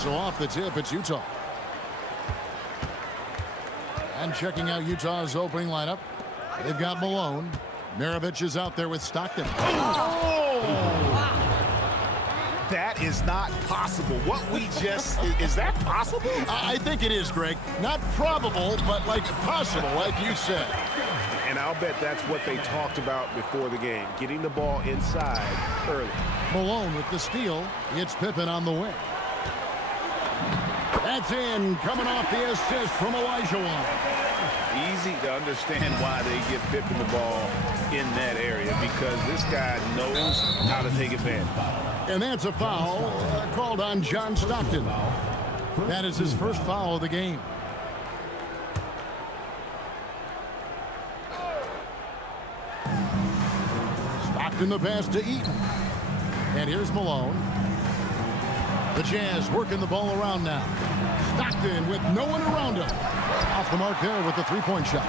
so off the tip, it's Utah. And checking out Utah's opening lineup, they've got Malone. Maravich is out there with Stockton. Oh! That is not possible. What we just, is that possible? I think it is, Greg. Not probable, but like possible, like you said. And I'll bet that's what they talked about before the game, getting the ball inside early. Malone with the steal. It's Pippen on the wing. That's in, coming off the assist from Olajuwon. Easy to understand why they give Pippen the ball in that area, because this guy knows how to take advantage. And that's a foul called on John Stockton. That is his first foul of the game. Stockton the pass to Eaton. And here's Malone. The Jazz working the ball around now. Stockton with no one around him. Off the mark there with the three-point shot.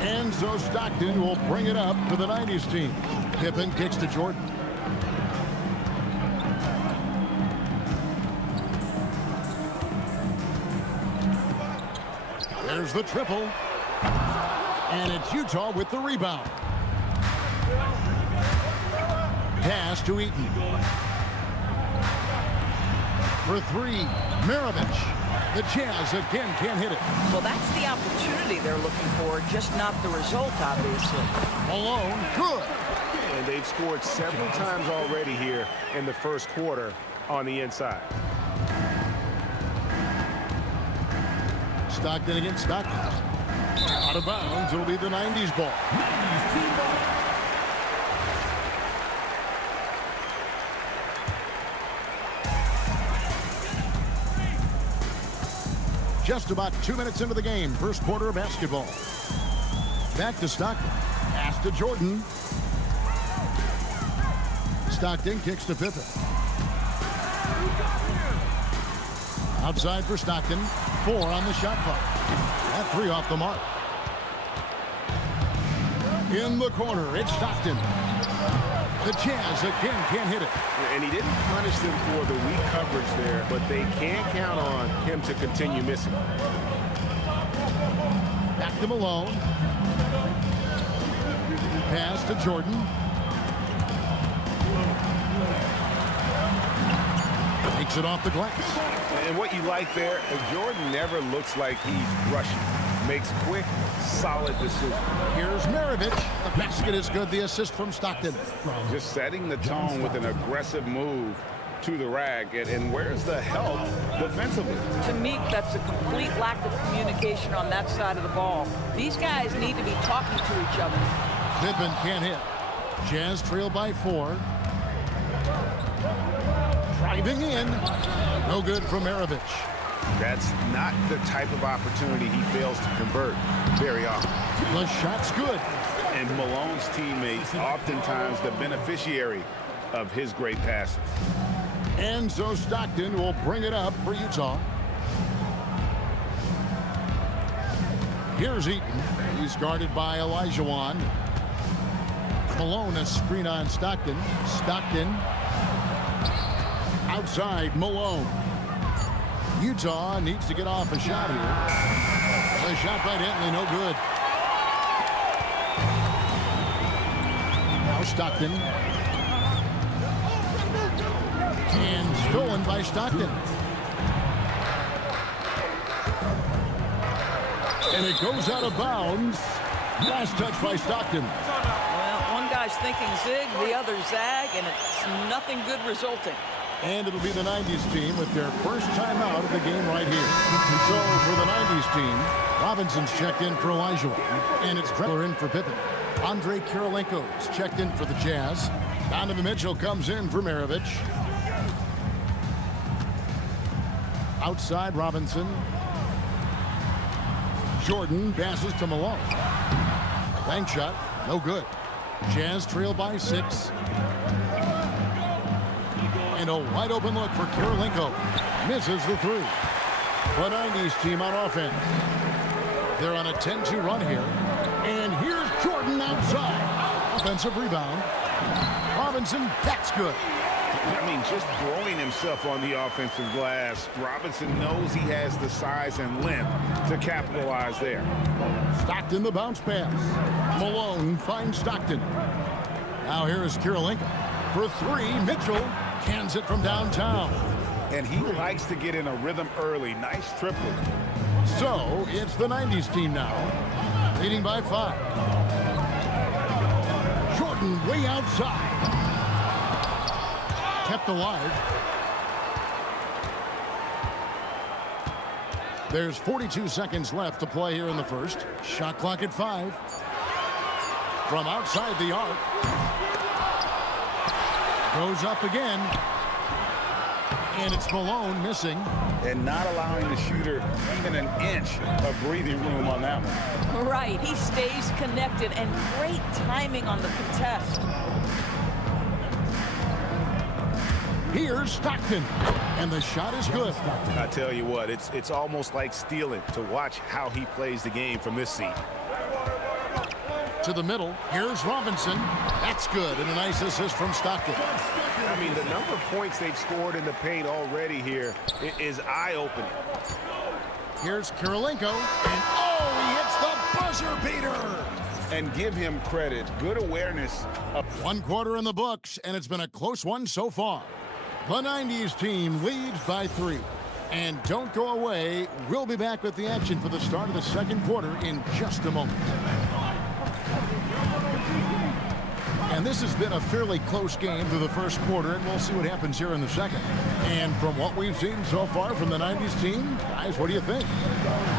And so Stockton will bring it up for the 90s team. Pippen kicks to Jordan. There's the triple. And it's Utah with the rebound. Pass to Eaton. For three, Maravich. The Jazz again can't hit it. Well, that's the opportunity they're looking for, just not the result, obviously. Malone, good. And they've scored several times already here in the first quarter on the inside. Stockton against Stockton. Out of bounds, it'll be the 90s ball. Just about 2 minutes into the game, first quarter of basketball. Back to Stockton. Pass to Jordan. Stockton kicks to Pippen. Outside for Stockton. 4 on the shot clock. That 3 off the mark. In the corner, it's Stockton. The Jazz again can't hit it. And he didn't punish them for the weak coverage there, but they can't count on him to continue missing. Back to Malone. Pass to Jordan. Takes it off the glass. And what you like there, Jordan never looks like he's rushing. Makes quick, solid decisions. Here's Maravich. The basket is good. The assist from Stockton. Just setting the tone with an aggressive move to the rack. And where's the help defensively? To me, that's a complete lack of communication on that side of the ball. These guys need to be talking to each other. Pippen can't hit. Jazz trail by 4. Driving in. No good from Maravich. That's not the type of opportunity he fails to convert very often. The shot's good. And Malone's teammates oftentimes the beneficiary of his great passes. And so Stockton will bring it up for Utah. Here's Eaton. He's guarded by Olajuwon. Malone, a screen on Stockton. Stockton. Outside, Malone. Utah needs to get off a shot here. The shot by Dentley, no good. Now Stockton. And stolen by Stockton. And it goes out of bounds. Last touch by Stockton. Well, one guy's thinking zig, the other zag, and it's nothing good resulting. And it'll be the 90s team with their first time out of the game right here. So for the 90s team, Robinson's checked in for Olajuwon. And it's Drexler in for Pippen. Andre Kirilenko's checked in for the Jazz. Donovan Mitchell comes in for Maravich. Outside, Robinson. Jordan passes to Malone. Bank shot, no good. Jazz trail by 6. And a wide open look for Kirilenko. Misses the 3. The 90s team on offense. They're on a 10-2 run here. And here's Jordan outside. Offensive rebound. Robinson, that's good. I mean, just throwing himself on the offensive glass. Robinson knows he has the size and length to capitalize there. Stockton the bounce pass. Malone finds Stockton. Now here is Kirilenko. For three, Mitchell cans it from downtown. And he likes to get in a rhythm early. Nice triple. So it's the 90s team now, leading by 5. Jordan way outside. Kept alive. There's 42 seconds left to play here in the first. Shot clock at 5. From outside the arc. Goes up again. And it's Malone missing. And not allowing the shooter even an inch of breathing room on that one. Right. He stays connected, and great timing on the contest. Here's Stockton. And the shot is good. I tell you what, it's almost like stealing to watch how he plays the game from this seat. To the middle. Here's Robinson. That's good. And a nice assist from Stockton. I mean, the number of points they've scored in the paint already here is eye-opening. Here's Kirilenko. And oh, he hits the buzzer beater. And give him credit. Good awareness. 1 quarter in the books, and it's been a close one so far. The 90s team leads by 3. And don't go away. We'll be back with the action for the start of the second quarter in just a moment. And this has been a fairly close game through the first quarter, and we'll see what happens here in the second. And from what we've seen so far from the 90s team, guys, what do you think?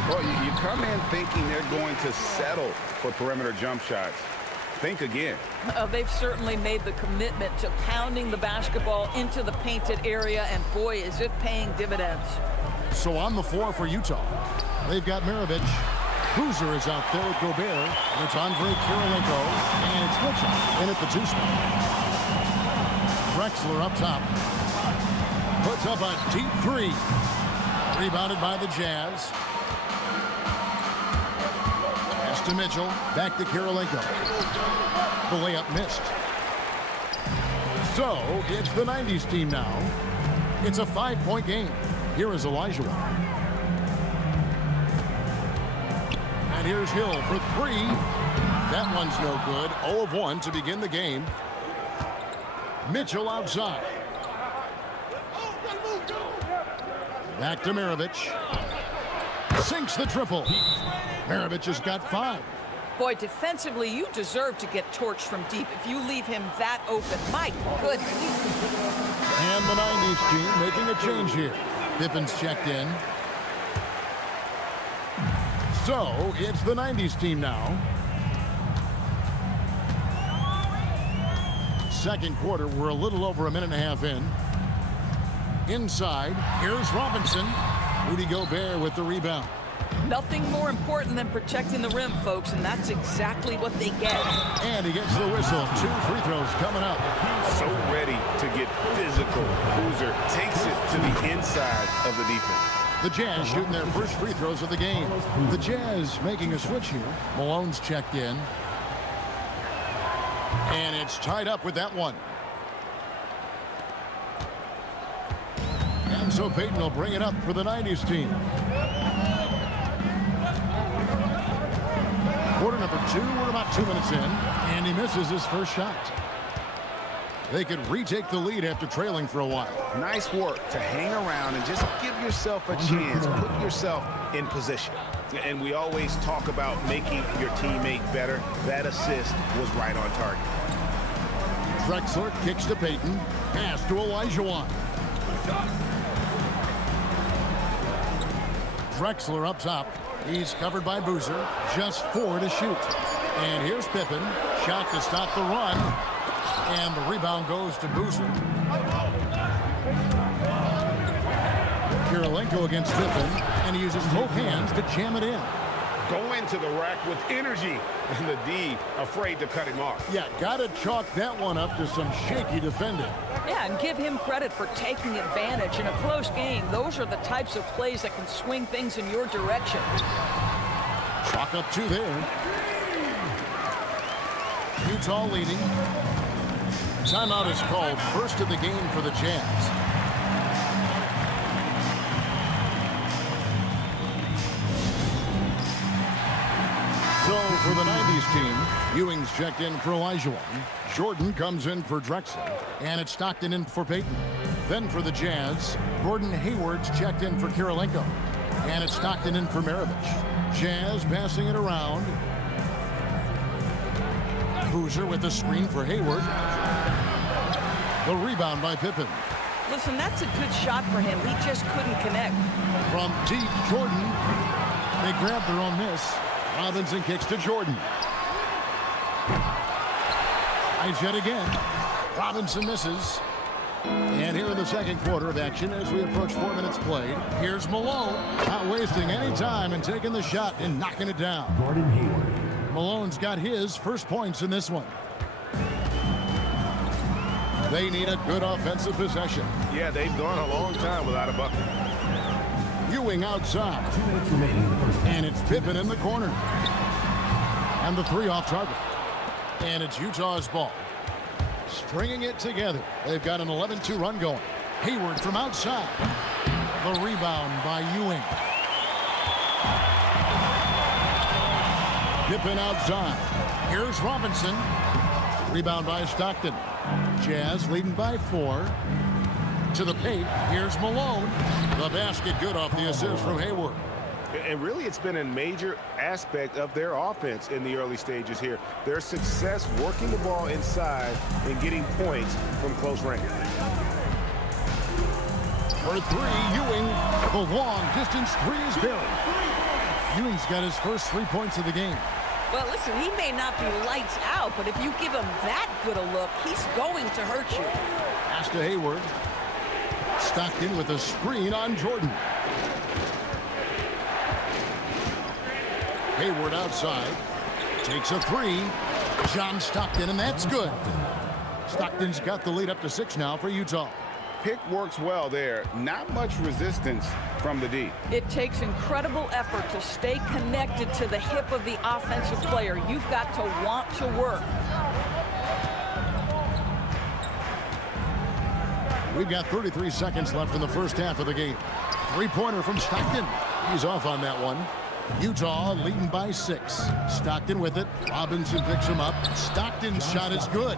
Well, you come in thinking they're going to settle for perimeter jump shots. Think again. They've certainly made the commitment to pounding the basketball into the painted area, and boy, is it paying dividends. So on the floor for Utah, they've got Maravich. Boozer is out there with Gobert, and it's Andre Kirilenko, and it's Mitchell in at the 2 spot. Drexler up top. Puts up a deep 3. Rebounded by the Jazz. Pass to Mitchell. Back to Kirilenko. The layup missed. So it's the 90s team now. It's a 5-point game. Here is Elijah. And here's Hill for 3. That one's no good. 0 of 1 to begin the game. Mitchell outside. Back to Maravich. Sinks the triple. Maravich has got 5. Boy, defensively, you deserve to get torched from deep if you leave him that open. My goodness. And the 90s team making a change here. Pippen's checked in. So it's the 90s team now. Second quarter, we're a little over a minute and a half in. Inside, here's Robinson. Rudy Gobert with the rebound. Nothing more important than protecting the rim, folks, and that's exactly what they get. And he gets the whistle. 2 free throws coming up. So ready to get physical. Boozer takes it to the inside of the defense. The Jazz shooting their first free throws of the game. The Jazz making a switch here. Malone's checked in. And it's tied up with that one. And so Payton will bring it up for the 90s team. Quarter number 2, we're about 2 minutes in. And he misses his first shot. They could retake the lead after trailing for a while. Nice work to hang around and just give yourself a chance. Put yourself in position. And we always talk about making your teammate better. That assist was right on target. Drexler kicks to Payton. Pass to Elijah. Drexler up top. He's covered by Boozer. Just 4 to shoot. And here's Pippen. Shot to stop the run. And the rebound goes to Boozer. Kirilenko against Pippen. And he uses both hands to jam it in. Go into the rack with energy. And the D afraid to cut him off. Yeah, got to chalk that one up to some shaky defending. Yeah, and give him credit for taking advantage in a close game. Those are the types of plays that can swing things in your direction. Chalk up 2 there. Utah leading. Timeout is called, first of the game for the Jazz. So for the 90s team, Ewing's checked in for Olajuwon. Jordan comes in for Drexel. And it's Stockton in for Payton. Then for the Jazz, Gordon Hayward's checked in for Kirilenko. And it's Stockton in for Maravich. Jazz passing it around. Boozer with the screen for Hayward. The rebound by Pippen. Listen, that's a good shot for him. He just couldn't connect. From deep, Jordan. They grab their own miss. Robinson kicks to Jordan. Eyes yet again. Robinson misses. And here in the second quarter of action as we approach 4 minutes played. Here's Malone. Not wasting any time and taking the shot and knocking it down. Gordon Hayward. Malone's got his first points in this one. They need a good offensive possession. Yeah, they've gone a long time without a bucket. Ewing outside. 2 minutes remaining in the first half. And it's Pippen in the corner. And the three off target. And it's Utah's ball. Stringing it together. They've got an 11-2 run going. Hayward from outside. The rebound by Ewing. Pippen outside. Here's Robinson. Rebound by Stockton. Jazz leading by 4. To the paint. Here's Malone. The basket good off the assist from Hayward. And really, it's been a major aspect of their offense in the early stages here. Their success working the ball inside and getting points from close range. For three, Ewing. The long distance three is buried. Ewing's got his first 3 points of the game. Well, listen, he may not be lights out, but if you give him that good a look, he's going to hurt you. Pass to Hayward. Stockton with a screen on Jordan. Hayward outside. Takes a three. John Stockton, and that's good. Stockton's got the lead up to 6 now for Utah. Pick works well there. Not much resistance from the D. It takes incredible effort to stay connected to the hip of the offensive player. You've got to want to work. We've got 33 seconds left in the first half of the game. Three-pointer from Stockton. He's off on that one. Utah leading by 6. Stockton with it. Robinson picks him up. Stockton's shot is good.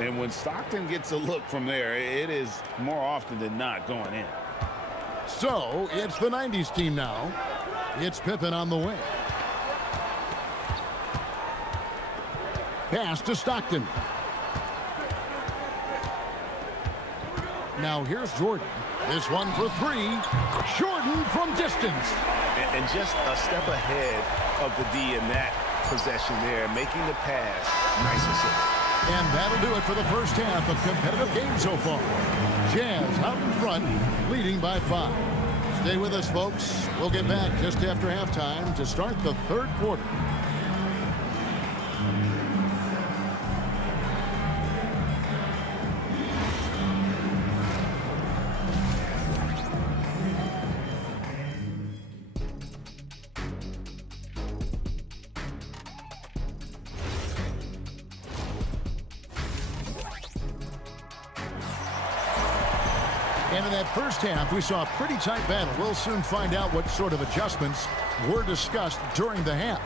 And when Stockton gets a look from there, it is more often than not going in. So it's the 90s team now. It's Pippen on the wing. Pass to Stockton. Now here's Jordan. This one for 3. Jordan from distance. And just a step ahead of the D in that possession there, making the pass. Nice assist. And that'll do it for the first half of competitive game so far. Jazz out in front, leading by 5. Stay with us, folks. We'll get back just after halftime to start the third quarter. And in that first half, we saw a pretty tight battle. We'll soon find out what sort of adjustments were discussed during the half.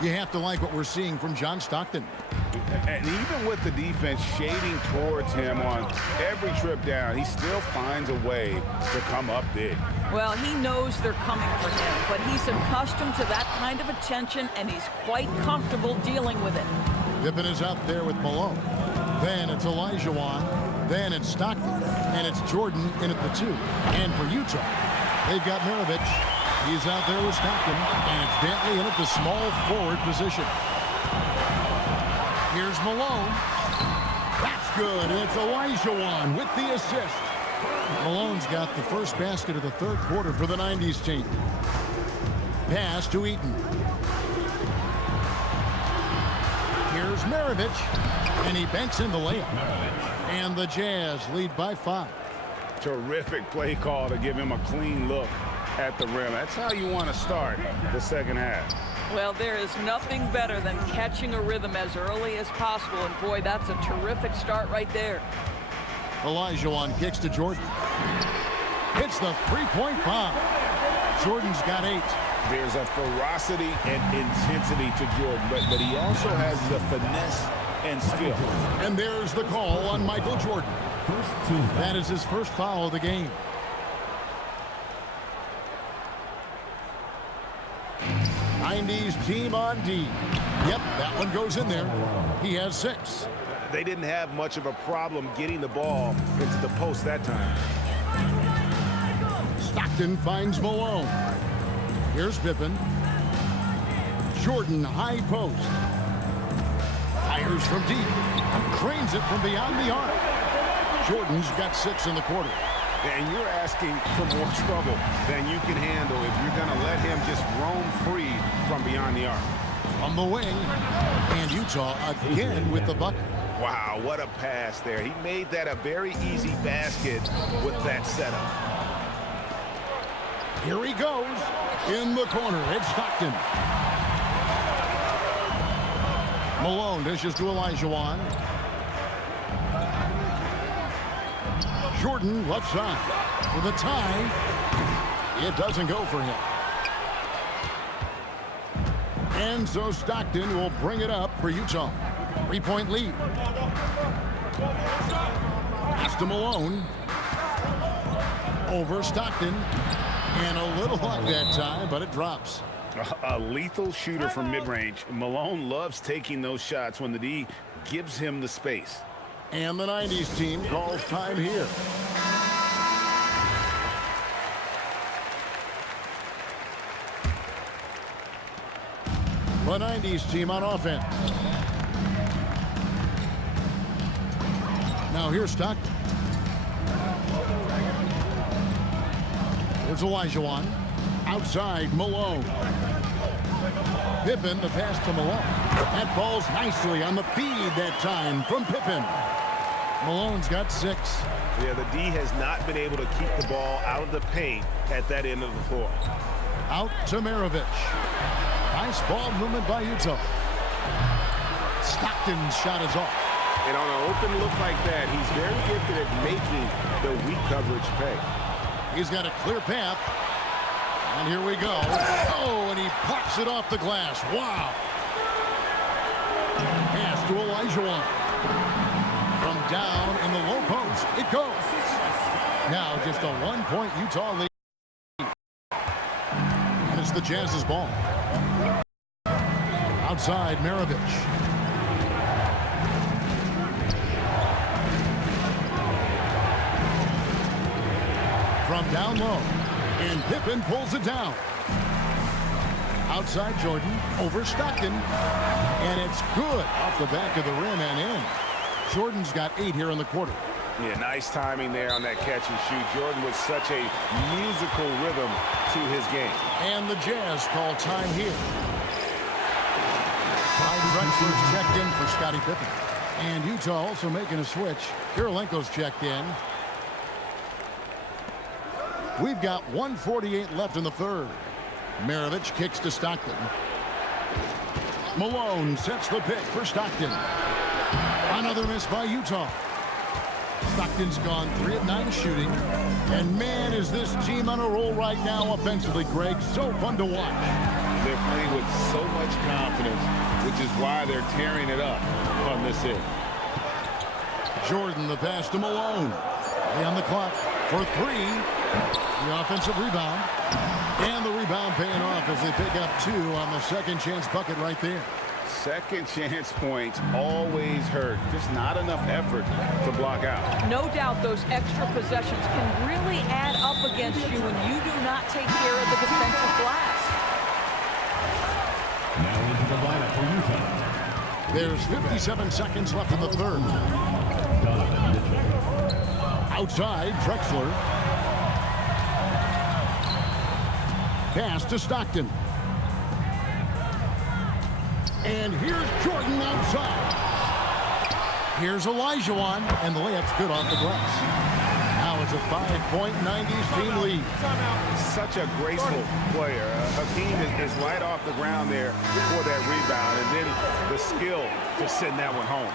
You have to like what we're seeing from John Stockton. And even with the defense shading towards him on every trip down, he still finds a way to come up big. Well, he knows they're coming for him, but he's accustomed to that kind of attention, and he's quite comfortable dealing with it. Pippen is out there with Malone. Then it's Olajuwon. Then it's Stockton, and it's Jordan in at the 2. And for Utah, they've got Maravich. He's out there with Stockton, and it's Dantley in at the small forward position. Here's Malone. That's good, and it's Olajuwon with the assist. Malone's got the first basket of the third quarter for the 90s team. Pass to Eaton. Here's Maravich, and he banks in the layup. And the Jazz lead by 5. Terrific play call to give him a clean look at the rim. That's how you want to start the second half. Well, there is nothing better than catching a rhythm as early as possible, and boy, that's a terrific start right there. Olajuwon kicks to Jordan. Hits the three-point bomb. Jordan's got 8. There's a ferocity and intensity to Jordan, but he also has the finesse and skill. And there's the call on Michael Jordan. First team. That is his first foul of the game. '90s team on D. Yep, that one goes in there. He has 6. They didn't have much of a problem getting the ball into the post that time. Stockton finds Malone. Here's Pippen. Jordan high post. Fires from deep. Cranes it from beyond the arc. Jordan's got 6 in the quarter. And you're asking for more trouble than you can handle if you're going to let him just roam free from beyond the arc. On the wing. And Utah again with the bucket. Wow, what a pass there. He made that a very easy basket with that setup. Here he goes. In the corner, it's Stockton. Malone dishes to Olajuwon. Jordan left side. For the tie, it doesn't go for him. And so Stockton will bring it up for Utah. 3-point lead. Pass to Malone. Over Stockton. And a little luck that time, but it drops. A lethal shooter from mid-range. Malone loves taking those shots when the D gives him the space. And the '90s team calls time here. The '90s team on offense. Now here's Stockton. Here's Olajuwon. Outside, Malone. Pippen, the pass to Malone. That falls nicely on the feed that time from Pippen. Malone's got 6. Yeah, the D has not been able to keep the ball out of the paint at that end of the floor. Out to Maravich. Nice ball movement by Utah. Stockton's shot is off. And on an open look like that, he's very gifted at making the weak coverage pay. He's got a clear path. And here we go. Oh, and he pops it off the glass. Wow. Pass to Olajuwon. From down in the low post, it goes. Now just a 1-point Utah lead. And it's the Jazz's ball. Outside, Maravich. From down low. And Pippen pulls it down. Outside Jordan, over Stockton. And it's good off the back of the rim and in. Jordan's got 8 here in the quarter. Yeah, nice timing there on that catch and shoot. Jordan with such a musical rhythm to his game. And the Jazz call time here. Drexler's checked in for Scottie Pippen. And Utah also making a switch. Kirilenko's checked in. We've got 1:48 left in the third. Maravich kicks to Stockton. Malone sets the pick for Stockton. Another miss by Utah. Stockton's gone 3 of 9 shooting. And man, is this team on a roll right now offensively, Greg. So fun to watch. They're playing with so much confidence, which is why they're tearing it up on this end. Jordan, the pass to Malone. Play on the clock for 3. The offensive rebound. And the rebound paying off as they pick up 2 on the second chance bucket right there. Second chance points always hurt. Just not enough effort to block out. No doubt those extra possessions can really add up against you when you do not take care of the defensive glass. Now into the lineup for Utah. There's 57 seconds left in the third. Donovan Mitchell. Outside, Drexler. Pass to Stockton. And here's Jordan outside. Here's Olajuwon, and the layup's good off the glass. Now has a 5-point 90s team lead. Such a graceful player. Hakeem is right off the ground there before that rebound, and then the skill to send that one home.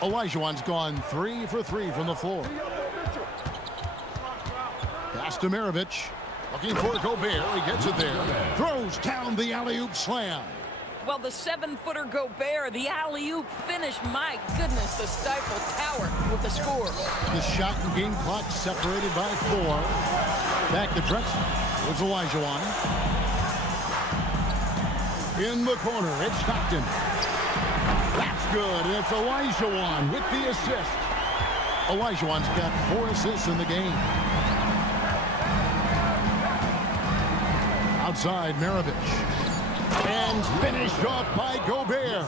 Olajuwon's gone 3 for 3 from the floor. Pass to Maravich. Looking for Gobert. He gets it there. Throws down the alley-oop slam. Well, the 7-footer Gobert, the alley-oop finish. My goodness, the Stifle Tower with the score. The shot and game clock separated by 4. Back to Drexler. There's Olajuwon. In the corner, it's Stockton. That's good. It's Olajuwon with the assist. Olajuwon's got 4 assists in the game. Outside, Maravich. And finished off by Gobert.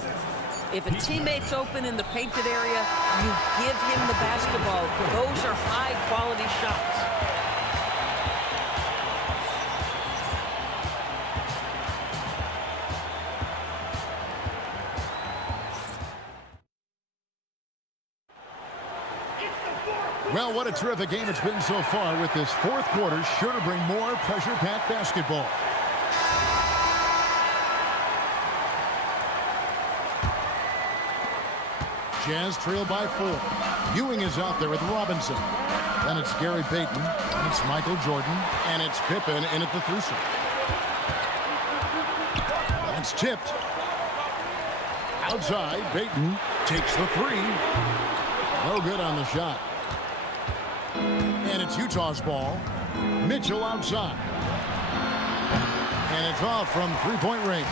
If a teammate's open in the painted area, you give him the basketball. Those are high-quality shots. Well, what a terrific game it's been so far, with this fourth quarter sure to bring more pressure-packed basketball. Jazz trail by 4. Ewing is out there with Robinson. Then it's Gary Payton. And it's Michael Jordan. And it's Pippen in at the 3 slot. That's tipped. Outside, Payton takes the 3. No good on the shot. And it's Utah's ball. Mitchell outside. And it's off from 3-point range.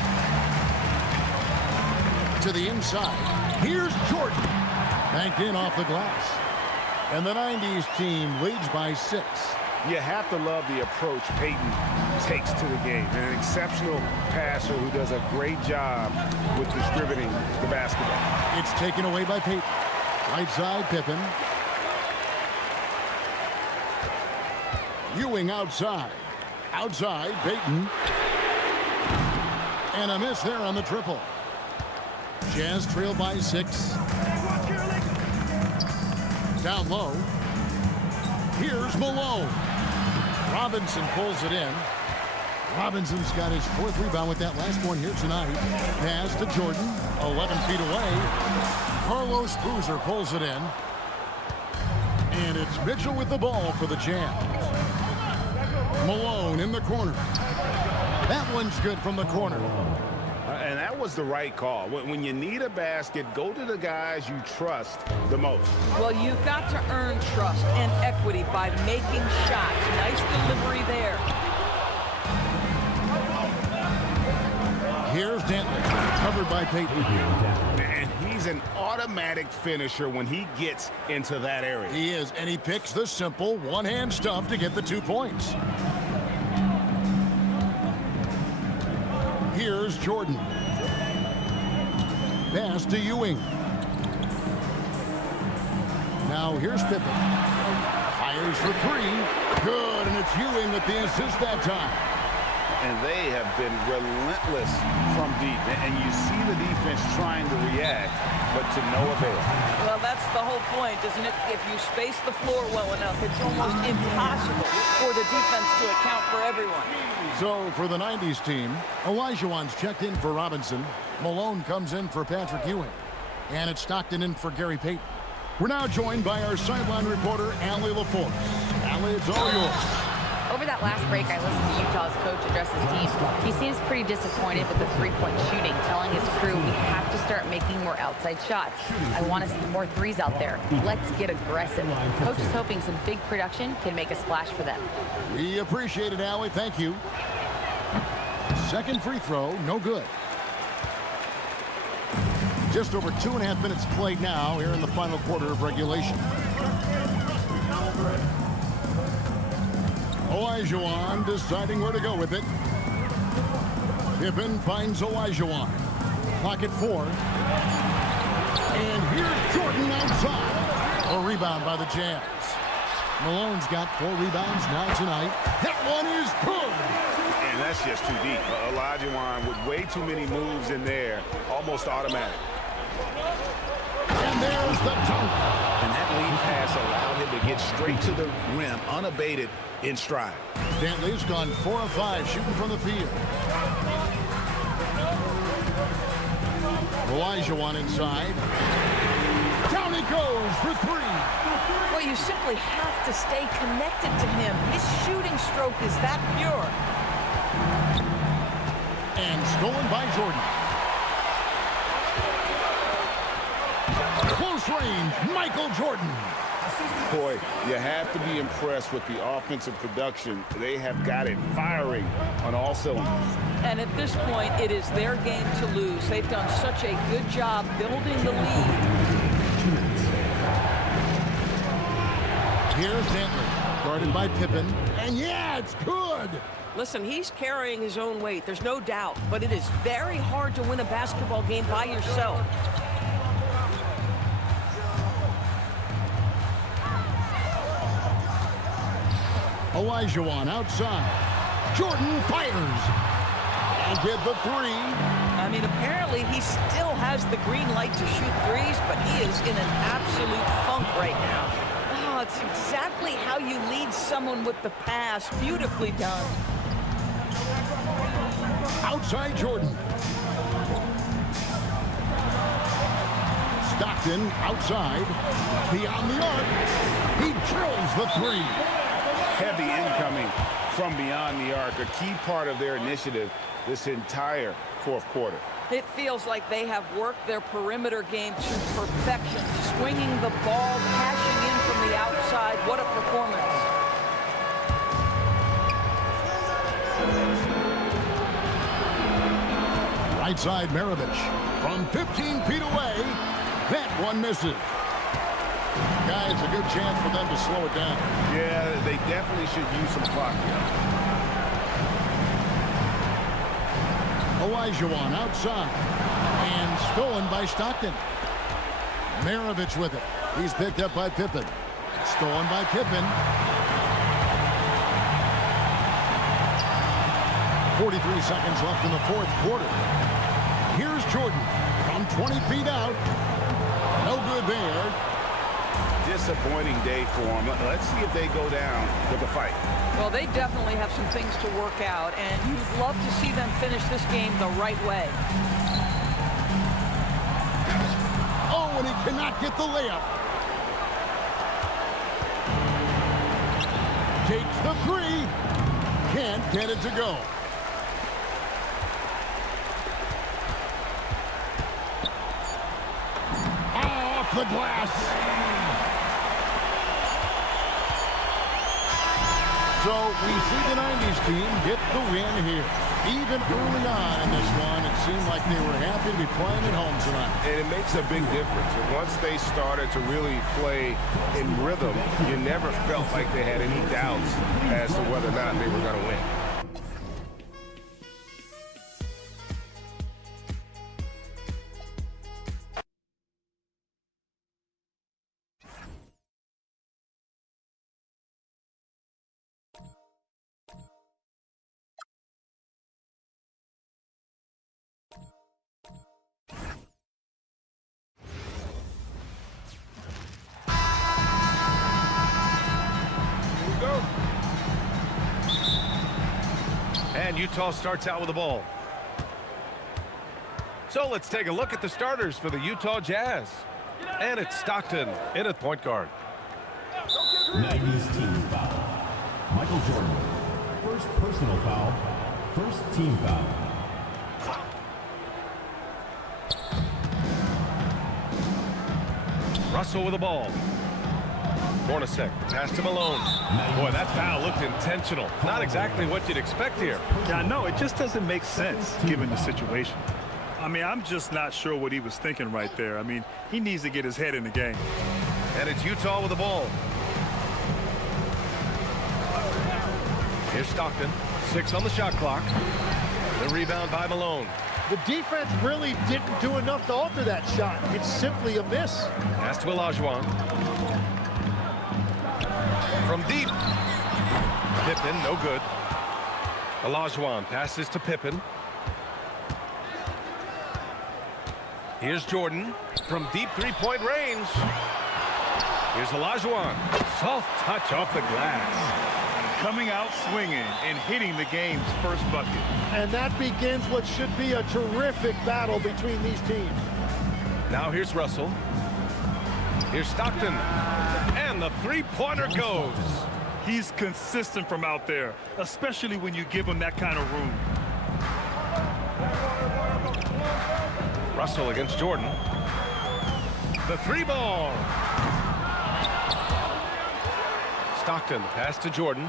To the inside. Here's Jordan. Banked in off the glass. And the 90s team leads by 6. You have to love the approach Payton takes to the game. An exceptional passer who does a great job with distributing the basketball. It's taken away by Payton. Right side, Pippen. Ewing outside. Outside, Payton. And a miss there on the triple. Jazz trail by 6. Down low. Here's Malone. Robinson pulls it in. Robinson's got his 4th rebound with that last one here tonight. Pass to Jordan. 11 feet away. Carlos Boozer pulls it in. And it's Mitchell with the ball for the Jazz. Malone in the corner. That one's good from the corner. And that was the right call. When you need a basket, go to the guys you trust the most. Well, you've got to earn trust and equity by making shots. Nice delivery there. Here's Dantley, covered by Payton. And he's an automatic finisher when he gets into that area. He is, and he picks the simple one-hand stuff to get the 2 points. Here's Jordan. Pass to Ewing. Now here's Pippen. Fires for 3. Good, and it's Ewing with the assist that time. And they have been relentless from deep. And you see the defense trying to react, but to no avail. Well, that's the whole point, isn't it? If you space the floor well enough, it's almost impossible for the defense to account for everyone. So for the 90s team, Olajuwon's checked in for Robinson. Malone comes in for Patrick Ewing. And it's Stockton in for Gary Payton. We're now joined by our sideline reporter, Allie LaForce. Allie, it's all yours. Over that last break, I listened to Utah's coach address his team. He seems pretty disappointed with the 3-point shooting, telling his crew we have to start making more outside shots. I want to see more 3s out there. Let's get aggressive. Coach is hoping some big production can make a splash for them. We appreciate it, Allie. Thank you. Second free throw, no good. Just over 2.5 minutes played now here in the final quarter of regulation. Olajuwon deciding where to go with it. Pippen finds Olajuwon. Clock at 4. And here's Jordan outside. A rebound by the Jazz. Malone's got 4 rebounds now tonight. That one is good. And that's just too deep. Olajuwon with way too many moves in there, almost automatic. And there's the dunk. And that lead pass allowed him to get straight to the rim unabated in stride. Bentley's gone 4 of 5 shooting from the field. Olajuwon inside. Down he goes for 3. Well, you simply have to stay connected to him. His shooting stroke is that pure. And stolen by Jordan. Close range, Michael Jordan. Boy, you have to be impressed with the offensive production. They have got it firing on all cylinders. And at this point, it is their game to lose. They've done such a good job building the lead. Here's Bentley, guarded by Pippen. And yeah, it's good. Listen, he's carrying his own weight. There's no doubt. But it is very hard to win a basketball game by yourself. Olajuwon outside. Jordan fires. And with the 3. I mean, apparently he still has the green light to shoot threes, but he is in an absolute funk right now. Oh, it's exactly how you lead someone with the pass. Beautifully done. Outside Jordan. Stockton outside. Beyond the arc. He drills the 3. Heavy incoming from beyond the arc, a key part of their initiative this entire fourth quarter. It feels like they have worked their perimeter game to perfection, swinging the ball, cashing in from the outside. What a performance. Right side Maravich from 15 feet away. That one misses. Guys, a good chance for them to slow it down. Yeah, they definitely should use some clock here. Olajuwon outside. And stolen by Stockton. Maravich with it. He's picked up by Pippen. Stolen by Pippen. 43 seconds left in the fourth quarter. Here's Jordan from 20 feet out. No good there. Disappointing day for them. Let's see if they go down with a fight. Well, they definitely have some things to work out, and you'd love to see them finish this game the right way. Oh, and he cannot get the layup. Takes the 3. Can't get it to go. Off the glass. So we see the 90s team get the win here. Even early on in this one, it seemed like they were happy to be playing at home tonight. And it makes a big difference. And once they started to really play in rhythm, you never felt like they had any doubts as to whether or not they were going to win. And Utah starts out with the ball. So let's take a look at the starters for the Utah Jazz. And it's Stockton in at point guard. 90s team foul. Michael Jordan. First personal foul. First team foul. Russell with the ball. Hornacek, pass to Malone. Boy, that foul looked intentional. Not exactly what you'd expect here. Yeah, no, it just doesn't make sense given the situation. I mean, I'm just not sure what he was thinking right there. I mean, he needs to get his head in the game. And it's Utah with the ball. Here's Stockton. 6 on the shot clock. The rebound by Malone. The defense really didn't do enough to alter that shot. It's simply a miss. Pass to Olajuwon. From deep. Pippen, no good. Olajuwon passes to Pippen. Here's Jordan from deep three-point range. Here's Olajuwon. Soft touch off the glass. Coming out swinging and hitting the game's first bucket. And that begins what should be a terrific battle between these teams. Now here's Russell. Here's Stockton. And the three-pointer goes. He's consistent from out there, especially when you give him that kind of room. Russell against Jordan. The three ball. Stockton, pass to Jordan.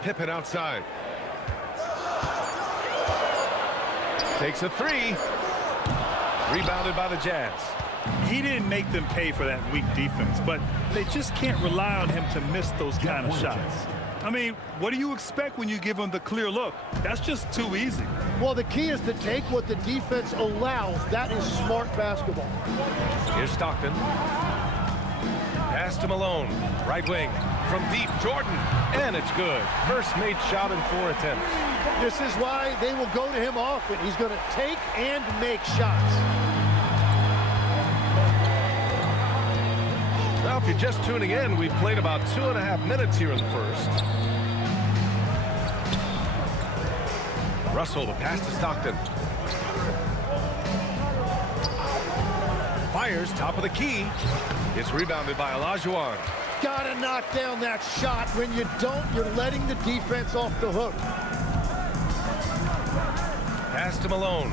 Pippen outside. Takes a three. Rebounded by the Jazz. He didn't make them pay for that weak defense, but they just can't rely on him to miss those kind of shots. I mean, what do you expect when you give him the clear look? That's just too easy. Well, the key is to take what the defense allows. That is smart basketball. Here's Stockton. Pass to Malone. Right wing. From deep, Jordan. And it's good. First made shot in 4 attempts. This is why they will go to him often. He's going to take and make shots. Now, if you're just tuning in, we've played about 2.5 minutes here in the first. Russell, the pass to Stockton. Fires, top of the key. It's rebounded by Olajuwon. Gotta knock down that shot. When you don't, you're letting the defense off the hook. Pass to Malone.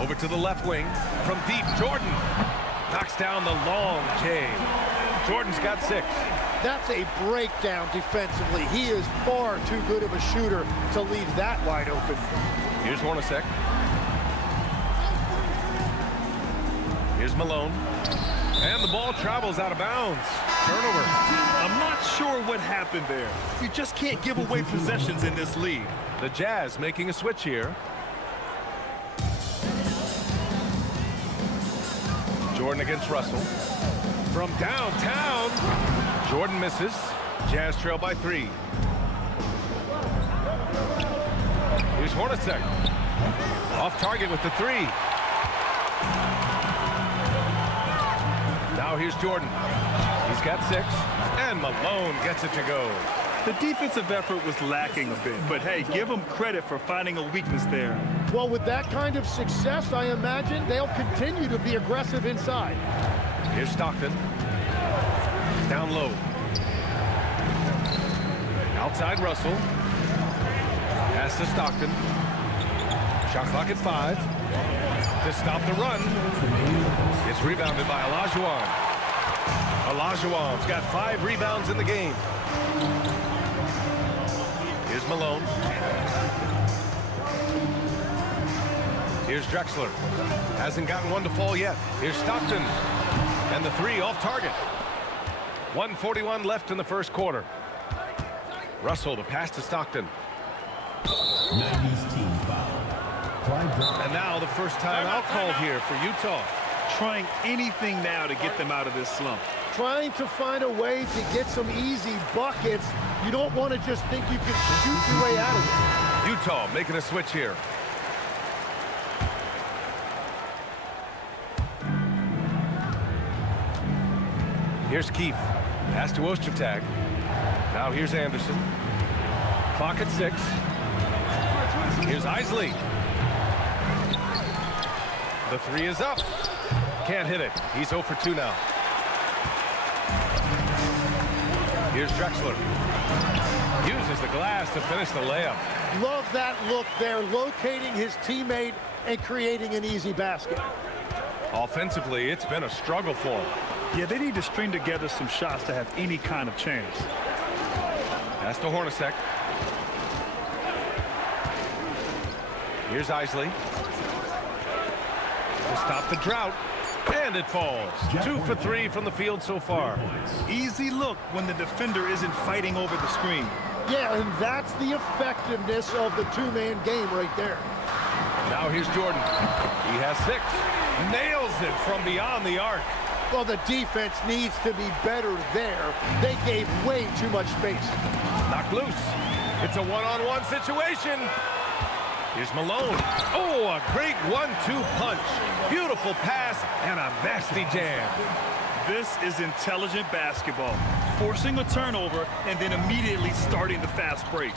Over to the left wing. From deep, Jordan. Knocks down the long J. Jordan's got 6. That's a breakdown defensively. He is far too good of a shooter to leave that wide open. Here's Hornacek. Here's Malone. And the ball travels out of bounds. Turnover. I'm not sure what happened there. You just can't give away possessions in this league. The Jazz making a switch here. Jordan against Russell. From downtown. Jordan misses. Jazz trail by 3. Here's Hornacek. Off target with the 3. Now here's Jordan. He's got 6. And Malone gets it to go. The defensive effort was lacking a bit, but hey, give them credit for finding a weakness there. Well, with that kind of success, I imagine they'll continue to be aggressive inside. Here's Stockton. Down low. Outside Russell. Pass to Stockton. Shot clock at 5. To stop the run. It's rebounded by Olajuwon. Olajuwon's got 5 rebounds in the game. Here's Malone. Here's Drexler. Hasn't gotten one to fall yet. Here's Stockton. And the 3 off target. 1:41 left in the first quarter. Russell, the pass to Stockton. 90s team foul. And now the first timeout called here for Utah. Trying anything now to get them out of this slump. Trying to find a way to get some easy buckets. You don't want to just think you can shoot your way out of it. Utah making a switch here. Here's Keefe. Pass to Ostertag. Now here's Anderson. Clock at 6. Here's Isley. The 3 is up. Can't hit it. He's 0 for 2 now. Here's Drexler. Uses the glass to finish the layup. Love that look there, locating his teammate and creating an easy basket. Offensively, it's been a struggle for him. Yeah, they need to string together some shots to have any kind of chance. Pass to Hornacek. Here's Isley. To stop the drought. And it falls. 2 for 3 from the field so far. Easy look when the defender isn't fighting over the screen. Yeah, and that's the effectiveness of the two-man game right there. Now here's Jordan. He has 6. Nails it from beyond the arc. Well, the defense needs to be better there. They gave way too much space. Knocked loose. It's a one-on-one situation. Here's Malone. Oh, a great 1-2 punch. Beautiful pass and a nasty jam. This is intelligent basketball. Forcing a turnover and then immediately starting the fast break.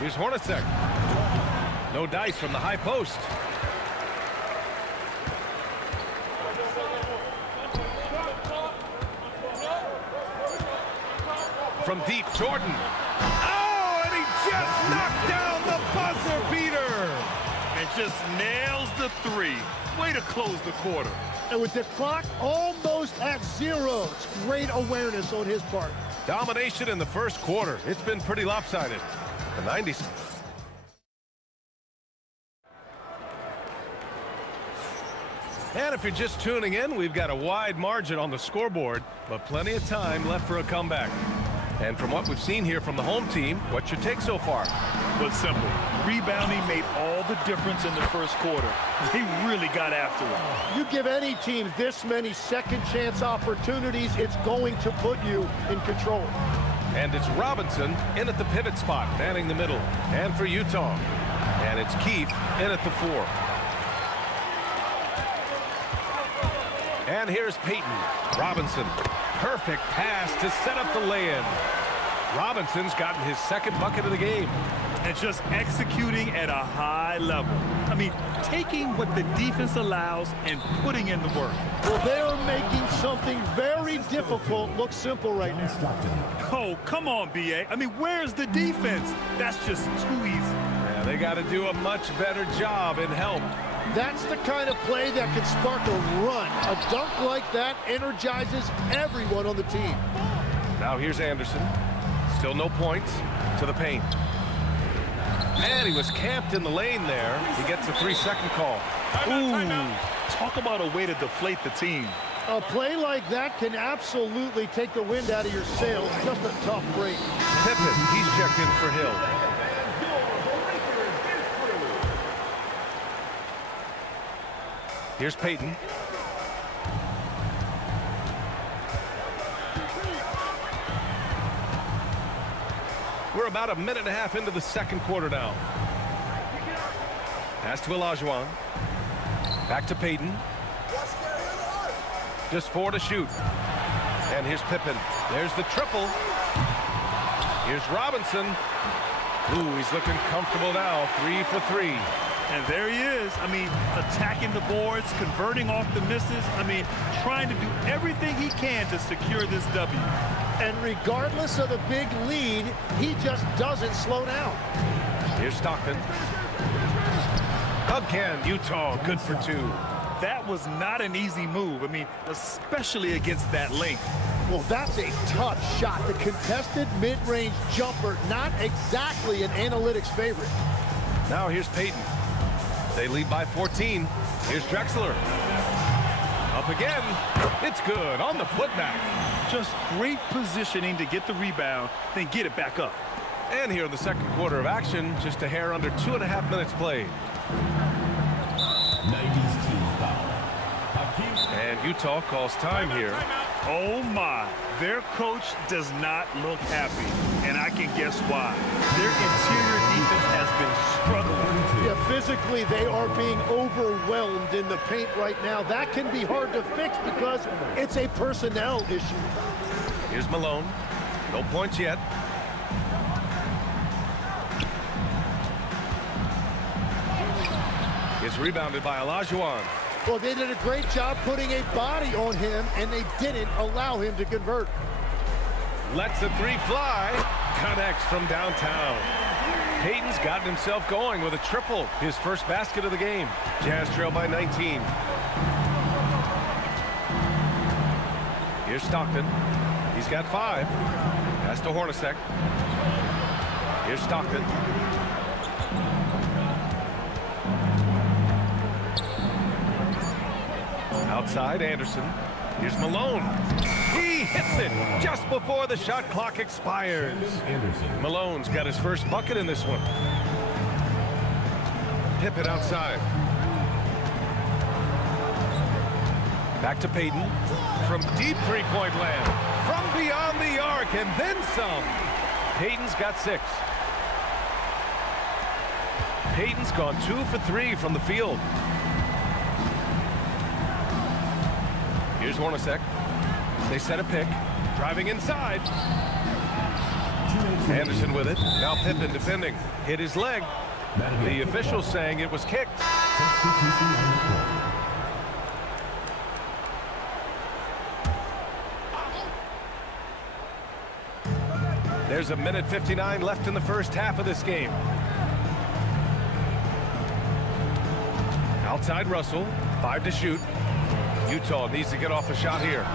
Here's Hornacek. No dice from the high post. From deep, Jordan. Oh, and he just knocked down the buzzer beater. And just nails the three. Way to close the quarter. And with the clock almost at 0, it's great awareness on his part. Domination in the first quarter. It's been pretty lopsided. The 90s. And if you're just tuning in, we've got a wide margin on the scoreboard, but plenty of time left for a comeback. And from what we've seen here from the home team, what's your take so far? But simple. Rebounding made all the difference in the first quarter. They really got after it. You give any team this many second chance opportunities, it's going to put you in control. And it's Robinson in at the pivot spot, manning the middle. And for Utah. And it's Keefe in at the 4. And here's Payton. Robinson. Perfect pass to set up the lay-in. Robinson's gotten his second bucket of the game. And just executing at a high level. I mean, taking what the defense allows and putting in the work. Well, they're making something very difficult look simple right now. Oh, come on, B.A. I mean, where's the defense? That's just too easy. Yeah, they got to do a much better job in help. That's the kind of play that can spark a run. A dunk like that energizes everyone on the team. Now here's Anderson. Still no points. To the paint. And he was camped in the lane there. He gets a 3-second call. Ooh, talk about a way to deflate the team. A play like that can absolutely take the wind out of your sails. Just a tough break. Pippen, he's checked in for Hill. Here's Payton. We're about a minute and a half into the second quarter now. Pass to Olajuwon. Back to Payton. Just 4 to shoot. And here's Pippen. There's the triple. Here's Robinson. Ooh, he's looking comfortable now. 3 for 3. And there he is. I mean, attacking the boards, converting off the misses. I mean, trying to do everything he can to secure this W. And regardless of the big lead, he just doesn't slow down. Here's Stockton. Again, Utah, good for 2. That was not an easy move. I mean, especially against that length. Well, that's a tough shot. The contested mid-range jumper, not exactly an analytics favorite. Now here's Payton. They lead by 14. Here's Drexler. Up again. It's good on the putback. Just great positioning to get the rebound, then get it back up. And here in the second quarter of action, just a hair under 2.5 minutes played. 90s team foul. And Utah calls time here. Oh my, their coach does not look happy, and I can guess why. Their interior defense has been struggling. Yeah, physically they are being overwhelmed in the paint right now. That can be hard to fix because it's a personnel issue. Here's Malone. No points yet. It's rebounded by Olajuwon. Well, they did a great job putting a body on him, and they didn't allow him to convert. Lets the 3 fly. Connects from downtown. Payton's gotten himself going with a triple. His first basket of the game. Jazz trail by 19. Here's Stockton. He's got 5. Pass to Hornacek. Here's Stockton. Outside, Anderson. Here's Malone. He hits it just before the shot clock expires. Anderson. Malone's got his first bucket in this one. Pippen outside. Back to Payton. From deep three-point land. From beyond the arc and then some. Payton's got 6. Payton's gone 2 for 3 from the field. Here's Hornacek. They set a pick. Driving inside. Anderson with it. Now Pippen defending. Hit his leg. The official saying it was kicked. There's a minute 59 left in the first half of this game. Outside Russell. 5 to shoot. Utah needs to get off a shot here.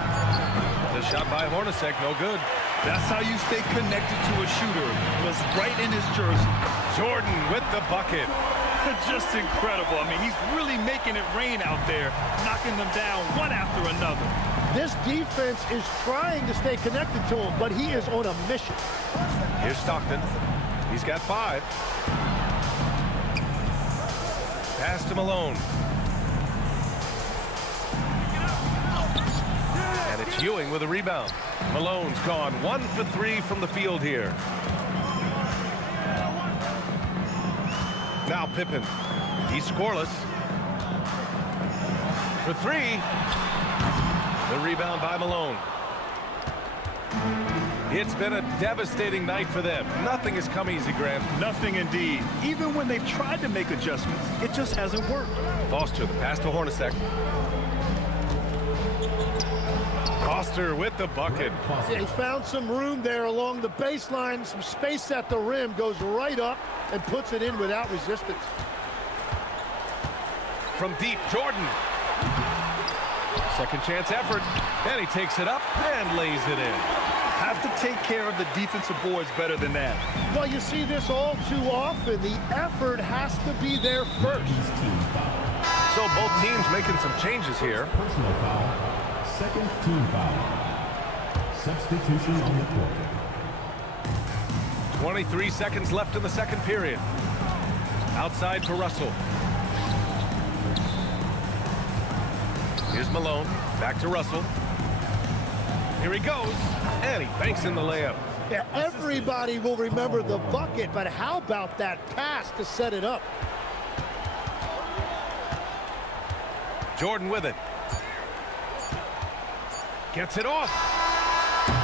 The shot by Hornacek, no good. That's how you stay connected to a shooter. Was right in his jersey. Jordan with the bucket. Just incredible. I mean, he's really making it rain out there, knocking them down one after another. This defense is trying to stay connected to him, but he is on a mission. Here's Stockton. He's got 5. Pass to Malone. And it's Ewing with a rebound. Malone's gone 1 for 3 from the field here. Now Pippen. He's scoreless. For 3. The rebound by Malone. It's been a devastating night for them. Nothing has come easy, Grant. Nothing indeed. Even when they've tried to make adjustments, it just hasn't worked. Foster, the pass to Hornacek. Foster with the bucket. Yeah, he found some room there along the baseline, some space at the rim, goes right up and puts it in without resistance. From deep, Jordan. Second chance effort. And he takes it up and lays it in. Have to take care of the defensive boards better than that. Well, you see this all too often. The effort has to be there first. So both teams making some changes here. Personal foul. Second team foul. Substitution on the court. 23 seconds left in the second period. Outside for Russell. Here's Malone. Back to Russell. Here he goes. And he banks in the layup. Yeah, everybody will remember the bucket, but how about that pass to set it up? Jordan with it. Gets it off.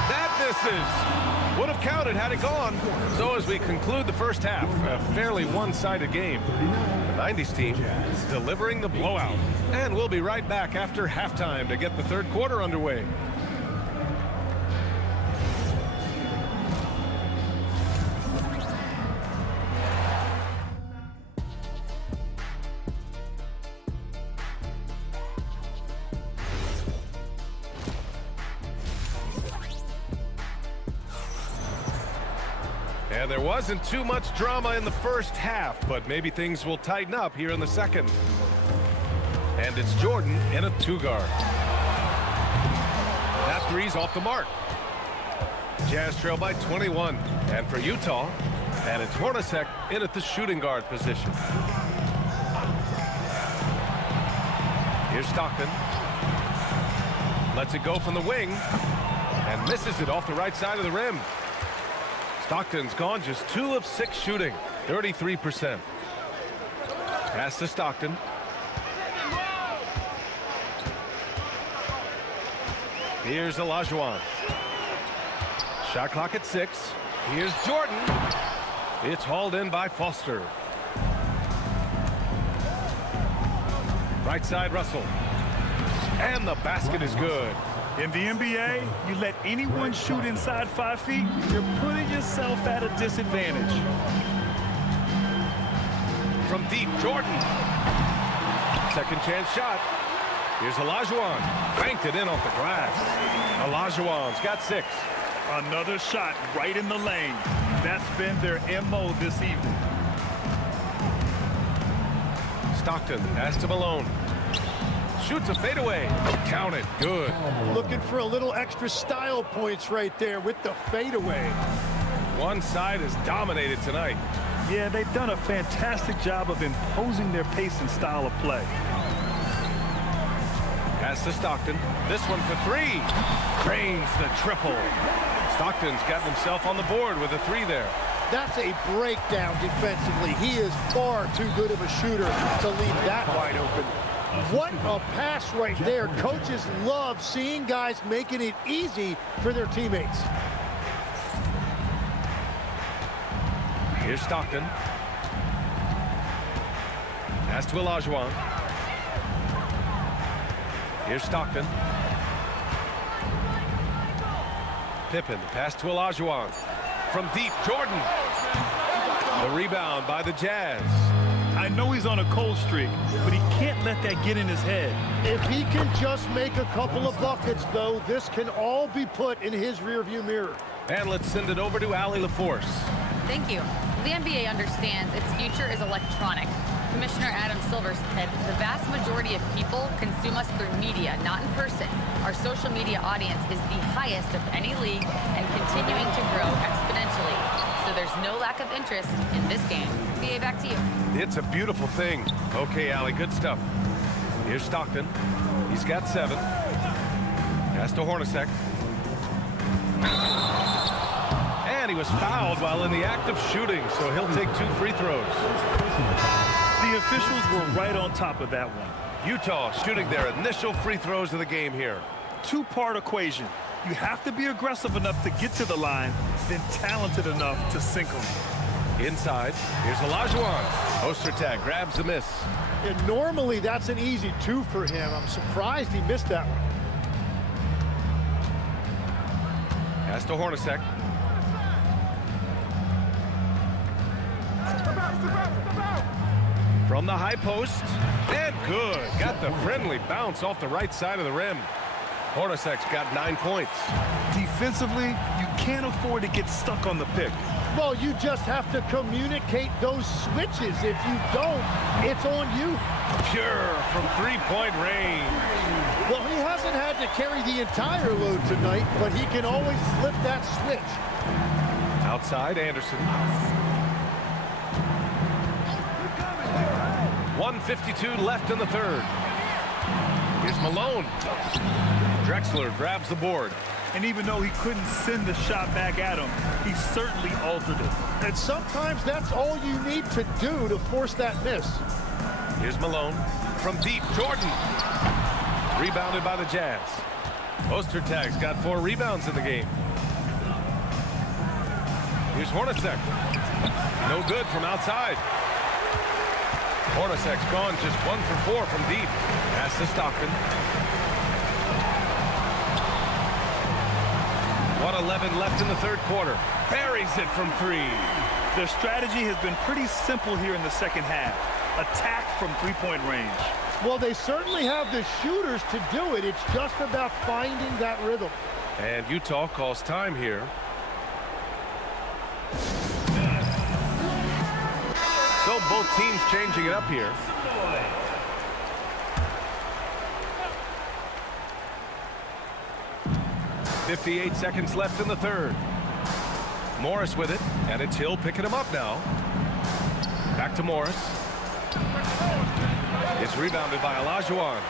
That misses. Would have counted had it gone. So as we conclude the first half, a fairly one-sided game. The 90s team delivering the blowout. And we'll be right back after halftime to get the third quarter underway. And there wasn't too much drama in the first half, but maybe things will tighten up here in the second. And it's Jordan in a 2-guard. That three's off the mark. Jazz trail by 21. And for Utah, and it's Hornacek in at the shooting guard position. Here's Stockton. Lets it go from the wing. And misses it off the right side of the rim. Stockton's gone just 2 of 6 shooting, 33%. Pass to Stockton. Here's Olajuwon. Shot clock at 6. Here's Jordan. It's hauled in by Foster. Right side Russell. And the basket is good. In the NBA, you let anyone shoot inside 5 feet, you're putting yourself at a disadvantage. From deep, Jordan. Second chance shot. Here's Olajuwon. Banked it in off the glass. Olajuwon's got 6. Another shot right in the lane. That's been their MO this evening. Stockton, pass to Malone. Shoots a fadeaway. Count it. Good. Looking for a little extra style points right there with the fadeaway. One side is dominated tonight. Yeah, they've done a fantastic job of imposing their pace and style of play. Pass to Stockton. This one for 3. Drains the triple. Stockton's got himself on the board with a 3 there. That's a breakdown defensively. He is far too good of a shooter to leave that wide open. What a pass right there. Coaches love seeing guys making it easy for their teammates. Here's Stockton. Pass to Olajuwon. Here's Stockton. Pippen, pass to Olajuwon. From deep, Jordan. The rebound by the Jazz. I know he's on a cold streak, but he can't let that get in his head. If he can just make a couple of buckets, though, this can all be put in his rearview mirror. And let's send it over to Allie LaForce. Thank you. The NBA understands its future is electronic. Commissioner Adam Silver said the vast majority of people consume us through media, not in person. Our social media audience is the highest of any league and continuing to grow exponentially. So there's no lack of interest in this game. BA, back to you. It's a beautiful thing. Okay, Allie, good stuff. Here's Stockton. He's got 7. Pass to Hornacek. And he was fouled while in the act of shooting, so he'll take 2 free throws. The officials were right on top of that one. Utah shooting their initial free throws of the game here. Two-part equation. You have to be aggressive enough to get to the line, then talented enough to sink them. Inside, here's Olajuwon. Ostertag grabs the miss. And normally that's an easy 2 for him. I'm surprised he missed that one. Pass to Hornacek. From the high post, and good. Got the friendly bounce off the right side of the rim. Hornacek's got 9 points. Defensively, you can't afford to get stuck on the pick. Well, you just have to communicate those switches. If you don't, it's on you. Pure from 3-point range. Well, he hasn't had to carry the entire load tonight, but he can always flip that switch. Outside, Anderson. 1:52 left in the third. Here's Malone. Drexler grabs the board. And even though he couldn't send the shot back at him, he certainly altered it. And sometimes that's all you need to do to force that miss. Here's Malone. From deep, Jordan. Rebounded by the Jazz. Ostertag's got 4 rebounds in the game. Here's Hornacek. No good from outside. Hornacek's gone just 1 for 4 from deep. Pass to Stockton. 1:11 left in the third quarter. Buries it from 3. Their strategy has been pretty simple here in the second half. Attack from 3-point range. Well, they certainly have the shooters to do it. It's just about finding that rhythm. And Utah calls time here. So both teams changing it up here. .58 seconds left in the third. Morris with it, and it's Hill picking him up now. Back to Morris. It's rebounded by Olajuwon.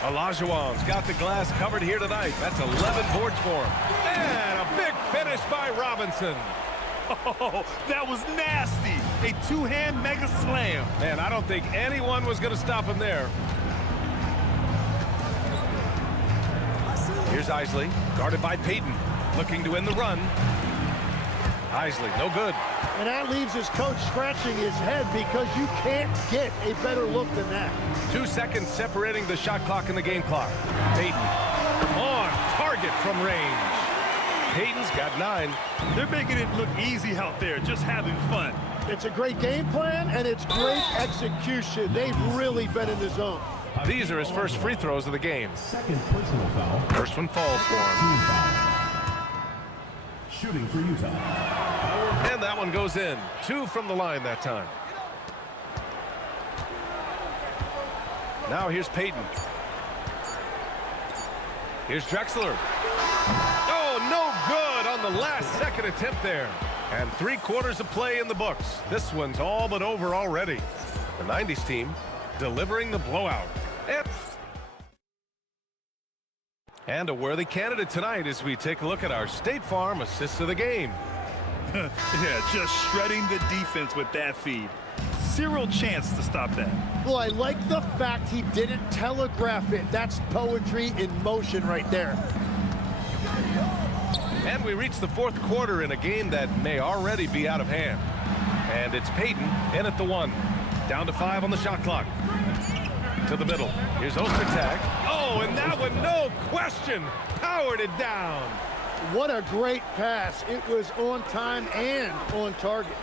Olajuwon's got the glass covered here tonight. That's 11 boards for him. And a big finish by Robinson. Oh, that was nasty. A 2-hand mega slam. And I don't think anyone was going to stop him there. Here's Isley, guarded by Payton, looking to end the run. Isley, no good. And that leaves his coach scratching his head because you can't get a better look than that. 2 seconds separating the shot clock and the game clock. Payton on target from range. Payton's got 9. They're making it look easy out there, just having fun. It's a great game plan, and it's great execution. They've really been in the zone. These are his first free throws of the game. Second personal foul. First one falls for him. Team foul. Shooting for Utah. And that one goes in. 2 from the line that time. Now here's Payton. Here's Drexler. Oh, no good on the last second attempt there. And 3/4 of play in the books. This one's all but over already. The 90s team delivering the blowout. And a worthy candidate tonight as we take a look at our State Farm assists of the game. Yeah, just shredding the defense with that feed. Zero chance to stop that. Well, I like the fact he didn't telegraph it. That's poetry in motion right there. And we reach the fourth quarter in a game that may already be out of hand. And it's Payton in at the 1. Down to 5 on the shot clock. To the middle. Here's Ostertag. Oh, and that one, no question, powered it down. What a great pass. It was on time and on target.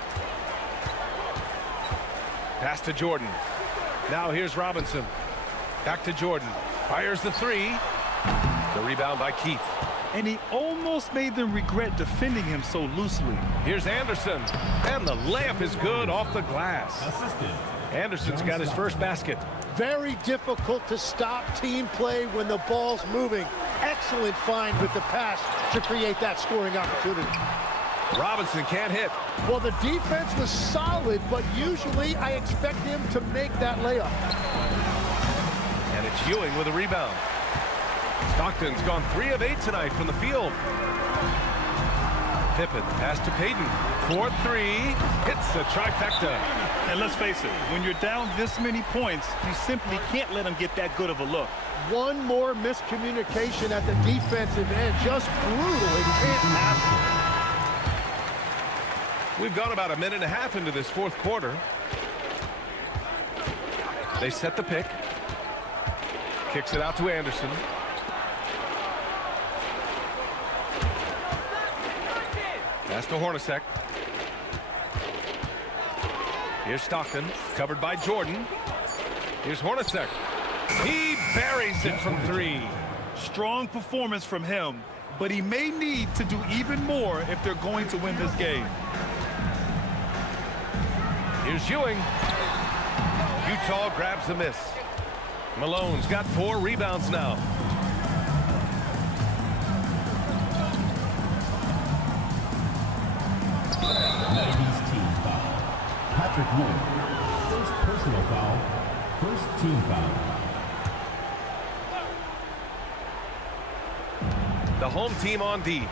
Pass to Jordan. Now here's Robinson. Back to Jordan. Fires the 3. The rebound by Keith. And he almost made them regret defending him so loosely. Here's Anderson. And the layup is good off the glass. Anderson's got his first basket. Very difficult to stop team play when the ball's moving. Excellent find with the pass to create that scoring opportunity. Robinson can't hit. Well, the defense was solid, but usually I expect him to make that layup. And it's Ewing with a rebound. Stockton's gone 3 of 8 tonight from the field. Pippen pass to Payton. 4-3. Hits the trifecta. And let's face it, when you're down this many points, you simply can't let them get that good of a look. One more miscommunication at the defensive end. Just brutal. It can't happen. We've gone about a minute and a half into this fourth quarter. They set the pick. Kicks it out to Anderson. Pass to Hornacek. Here's Stockton, covered by Jordan. Here's Hornacek. He buries it from 3. Strong performance from him, but he may need to do even more if they're going to win this game. Here's Ewing. Utah grabs the miss. Malone's got 4 rebounds now. Patrick Moore, first personal foul, first team foul. The home team on D.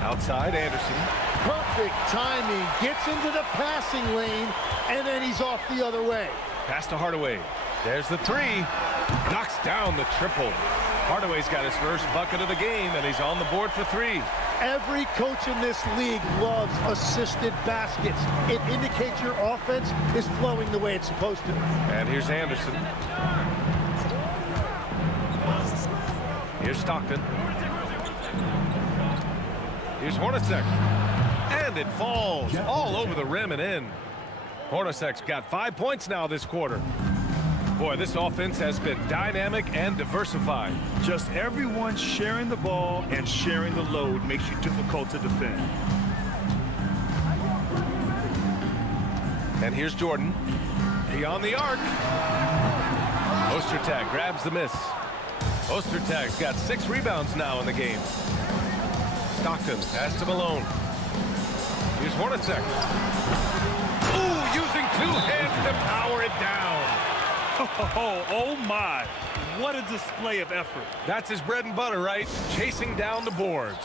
Outside, Anderson. Perfect timing. Gets into the passing lane, and then he's off the other way. Pass to Hardaway. There's the 3. Knocks down the triple. Hardaway's got his first bucket of the game, and he's on the board for 3. Every coach in this league loves assisted baskets. It indicates your offense is flowing the way it's supposed to. And here's Anderson. Here's Stockton. Here's Hornacek. And it falls all over the rim and in. Hornacek's got 5 points now this quarter. Boy, this offense has been dynamic and diversified. Just everyone sharing the ball and sharing the load makes you difficult to defend. And here's Jordan. Beyond the arc. Ostertag grabs the miss. Ostertag's got 6 rebounds now in the game. Stockton pass to Malone. Here's Hornacek. Ooh, using 2 hands to power it down. Oh my, what a display of effort. That's his bread and butter, right? Chasing down the boards.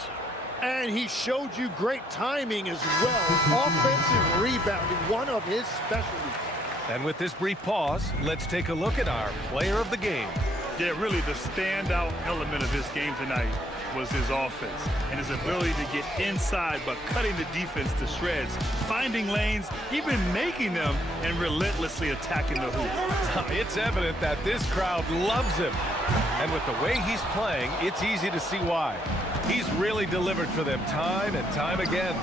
And he showed you great timing as well. Offensive rebounding, one of his specialties. And with this brief pause, let's take a look at our player of the game. Yeah, really the standout element of this game tonight was his offense and his ability to get inside but cutting the defense to shreds, finding lanes, even making them, and relentlessly attacking the hoop. It's evident that this crowd loves him. And with the way he's playing, it's easy to see why. He's really delivered for them time and time again.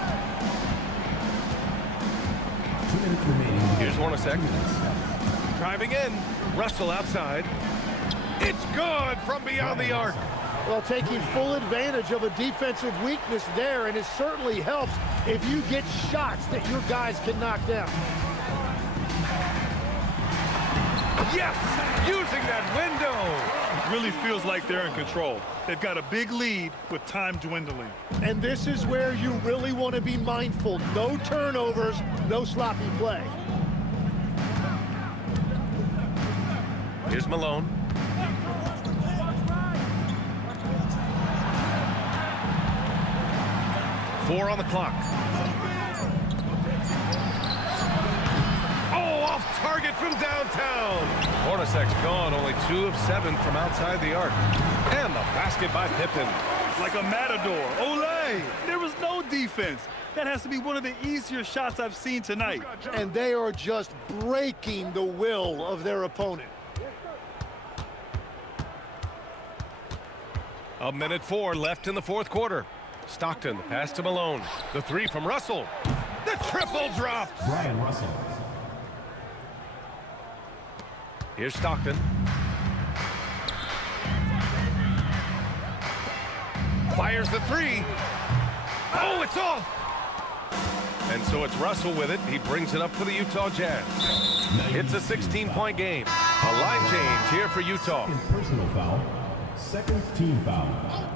2 minutes remaining. Here's Hornacek. Driving in. Russell outside. It's good from beyond the arc. Well, taking full advantage of a defensive weakness there, and it certainly helps if you get shots that your guys can knock down. Yes! Using that window! Really feels like they're in control. They've got a big lead with time dwindling. And this is where you really want to be mindful. No turnovers, no sloppy play. Here's Malone. 4 on the clock. Oh, off target from downtown. Hornacek's gone, only 2 of 7 from outside the arc. And the basket by Pippen. Like a matador. Olay! There was no defense. That has to be one of the easier shots I've seen tonight. And they are just breaking the will of their opponent. A minute 4 left in the fourth quarter. Stockton, the pass to Malone. The 3 from Russell. The triple drop. Brian Russell. Here's Stockton. Fires the 3. Oh, it's off. And so it's Russell with it. He brings it up for the Utah Jazz. It's a 16-point game. A line change here for Utah. Second personal foul. Second team foul.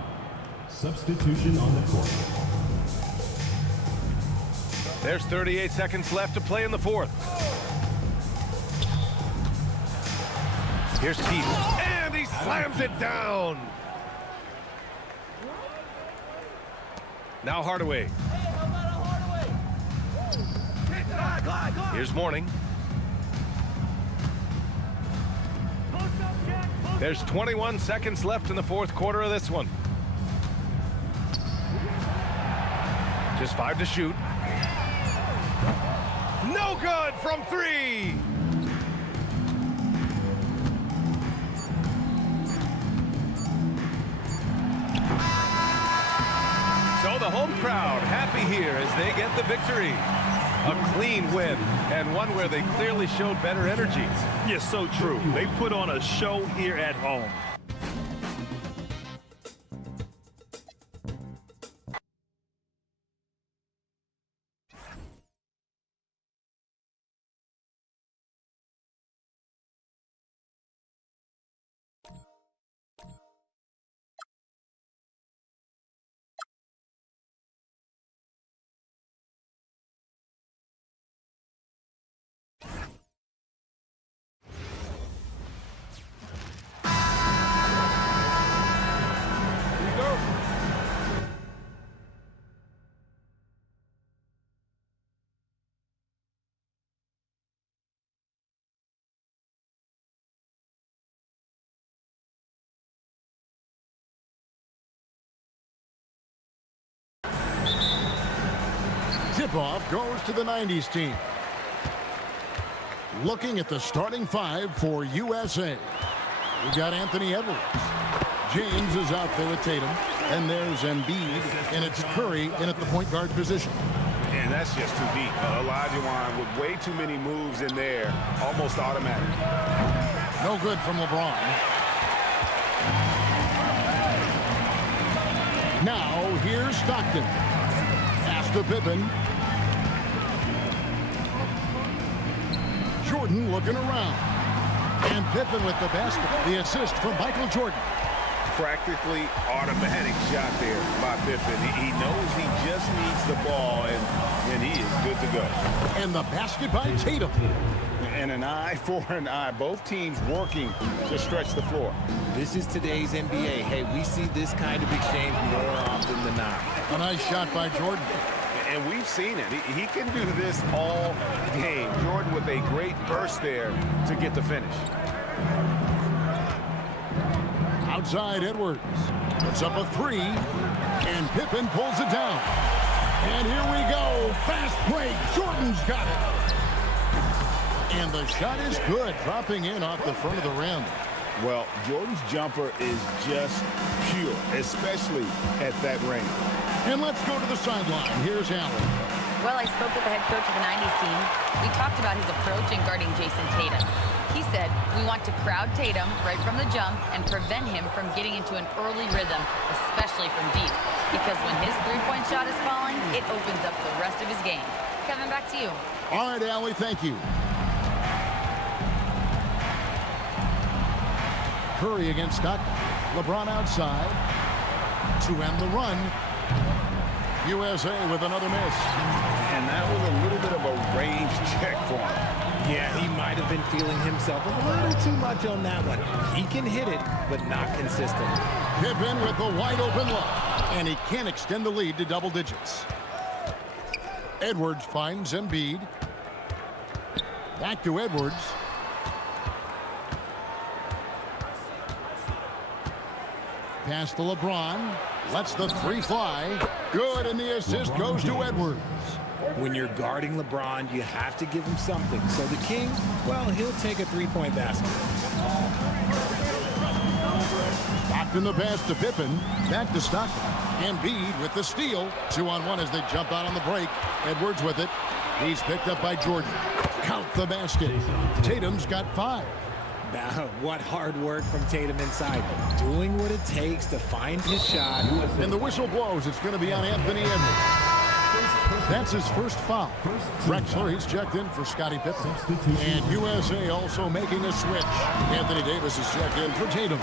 Substitution on the court. There's 38 seconds left to play in the fourth. Here's Keith. And he slams it down. Now Hardaway. Here's Mourning. There's 21 seconds left in the fourth quarter of this one. Just 5 to shoot. No good from 3. So the home crowd happy here as they get the victory. A clean win, and one where they clearly showed better energy. Yes, so true. They put on a show here at home. Tip-off goes to the 90s team. Looking at the starting 5 for USA. We've got Anthony Edwards. James is out there with Tatum. And there's Embiid. And it's Curry in at the point guard position. And that's just too deep. Olajuwon with way too many moves in there. Almost automatic. No good from LeBron. Now here's Stockton. Pass to Pippen. Jordan looking around. And Pippen with the basket. The assist from Michael Jordan. Practically automatic shot there by Pippen. He knows he just needs the ball, and he is good to go. And the basket by Tatum. And an eye for an eye. Both teams working to stretch the floor. This is today's NBA. Hey, we see this kind of exchange more often than not. A nice shot by Jordan. And we've seen it. He can do this all game. Jordan with a great burst there to get the finish. Outside Edwards. Puts up a 3. And Pippen pulls it down. And here we go. Fast break. Jordan's got it. And the shot is good. Dropping in off the front of the rim. Well, Jordan's jumper is just pure, especially at that range. And let's go to the sideline. Here's Allen. Well, I spoke with the head coach of the 90s team. We talked about his approach in guarding Jason Tatum. He said, we want to crowd Tatum right from the jump and prevent him from getting into an early rhythm, especially from deep. Because when his three-point shot is falling, it opens up the rest of his game. Kevin, back to you. All right, Allie, thank you. Curry against Stockton. LeBron outside to end the run. USA with another miss. And that was a little bit of a range check for him. Yeah, he might have been feeling himself a little too much on that one. He can hit it, but not consistent. Pippen with the wide open look. And he can't extend the lead to double digits. Edwards finds Embiid. Back to Edwards. Pass to LeBron. Lets the three fly. Good, and the assist goes to Edwards. When you're guarding LeBron, you have to give him something. So the King, well, he'll take a three-point basket. Stockton the pass to Pippen. Back to Stockton. Embiid with the steal. 2-on-1 as they jump out on the break. Edwards with it. He's picked up by Jordan. Count the basket. Tatum's got 5. Now, what hard work from Tatum inside. Doing what it takes to find his shot. And the whistle blows. It's going to be on Anthony Edwards. That's his first foul. Drexler, he's checked in for Scottie Pippen. And USA also making a switch. Anthony Davis is checked in for Tatum.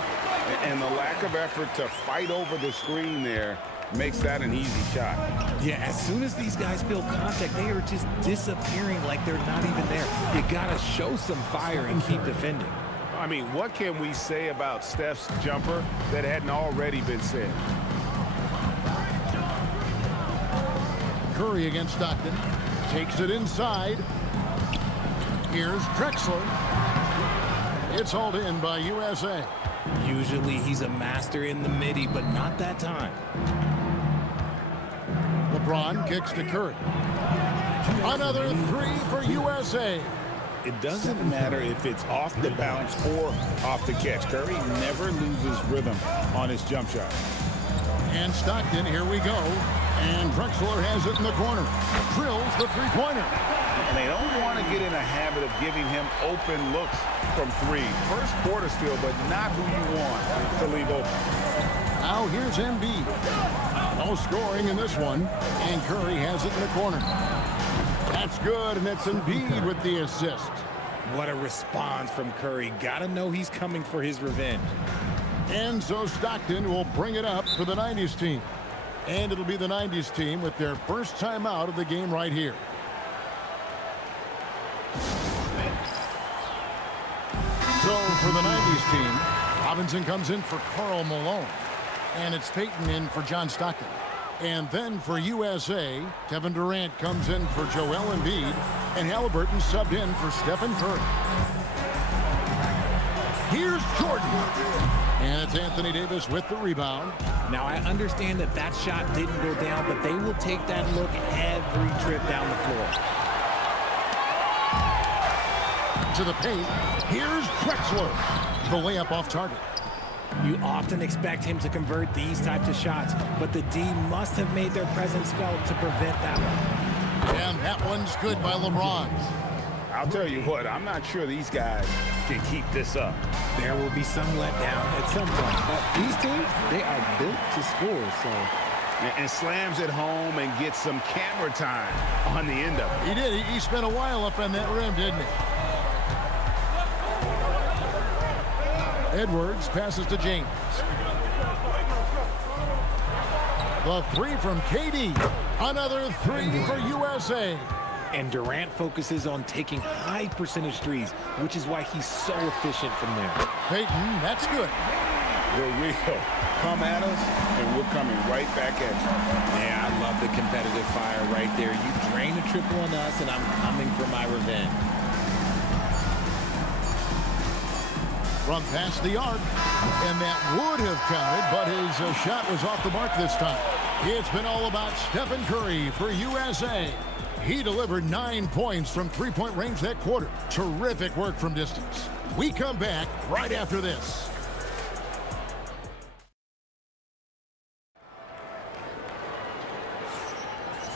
And the lack of effort to fight over the screen there makes that an easy shot. Yeah, as soon as these guys feel contact, they are just disappearing like they're not even there. You got to show some fire and keep defending. I mean, what can we say about Steph's jumper that hadn't already been said? Curry against Stockton. Takes it inside. Here's Drexler. It's hauled in by USA. Usually he's a master in the midi, but not that time. LeBron kicks to Curry. Another three for USA. It doesn't matter if it's off the bounce or off the catch. Curry never loses rhythm on his jump shot. And Stockton, here we go. And Drexler has it in the corner. Drills the three-pointer. And they don't want to get in a habit of giving him open looks from 3. First quarter still, but not who you want to leave open. Now here's Embiid. No scoring in this one. And Curry has it in the corner. That's good, and it's Embiid with the assist. What a response from Curry. Gotta know he's coming for his revenge. And so Stockton will bring it up for the 90s team. And it'll be the 90s team with their first time out of the game right here. So for the 90s team, Robinson comes in for Karl Malone. And it's Peyton in for John Stockton. And then for USA, Kevin Durant comes in for Joel Embiid. And Halliburton subbed in for Stephen Curry. Here's Jordan. And it's Anthony Davis with the rebound. Now, I understand that that shot didn't go down, but they will take that look every trip down the floor. To the paint. Here's Drexler. The layup off target. You often expect him to convert these types of shots, but the D must have made their presence felt to prevent that one. And that one's good by LeBron. I'll tell you what, I'm not sure these guys can keep this up. There will be some letdown at some point, but these teams, they are built to score, so. And slams it home and gets some camera time on the end of it. He did. He spent a while up on that rim, didn't he? Edwards passes to James. The three from KD. Another three for USA. And Durant focuses on taking high percentage threes, which is why he's so efficient from there. Peyton, that's good. The real. Come at us, and we're coming right back at you. Yeah, I love the competitive fire right there. You drain a triple on us, and I'm coming for my revenge. From past the arc, and that would have counted, but his shot was off the mark this time. It's been all about Stephen Curry for USA. He delivered 9 points from three-point range that quarter. Terrific work from distance. We come back right after this.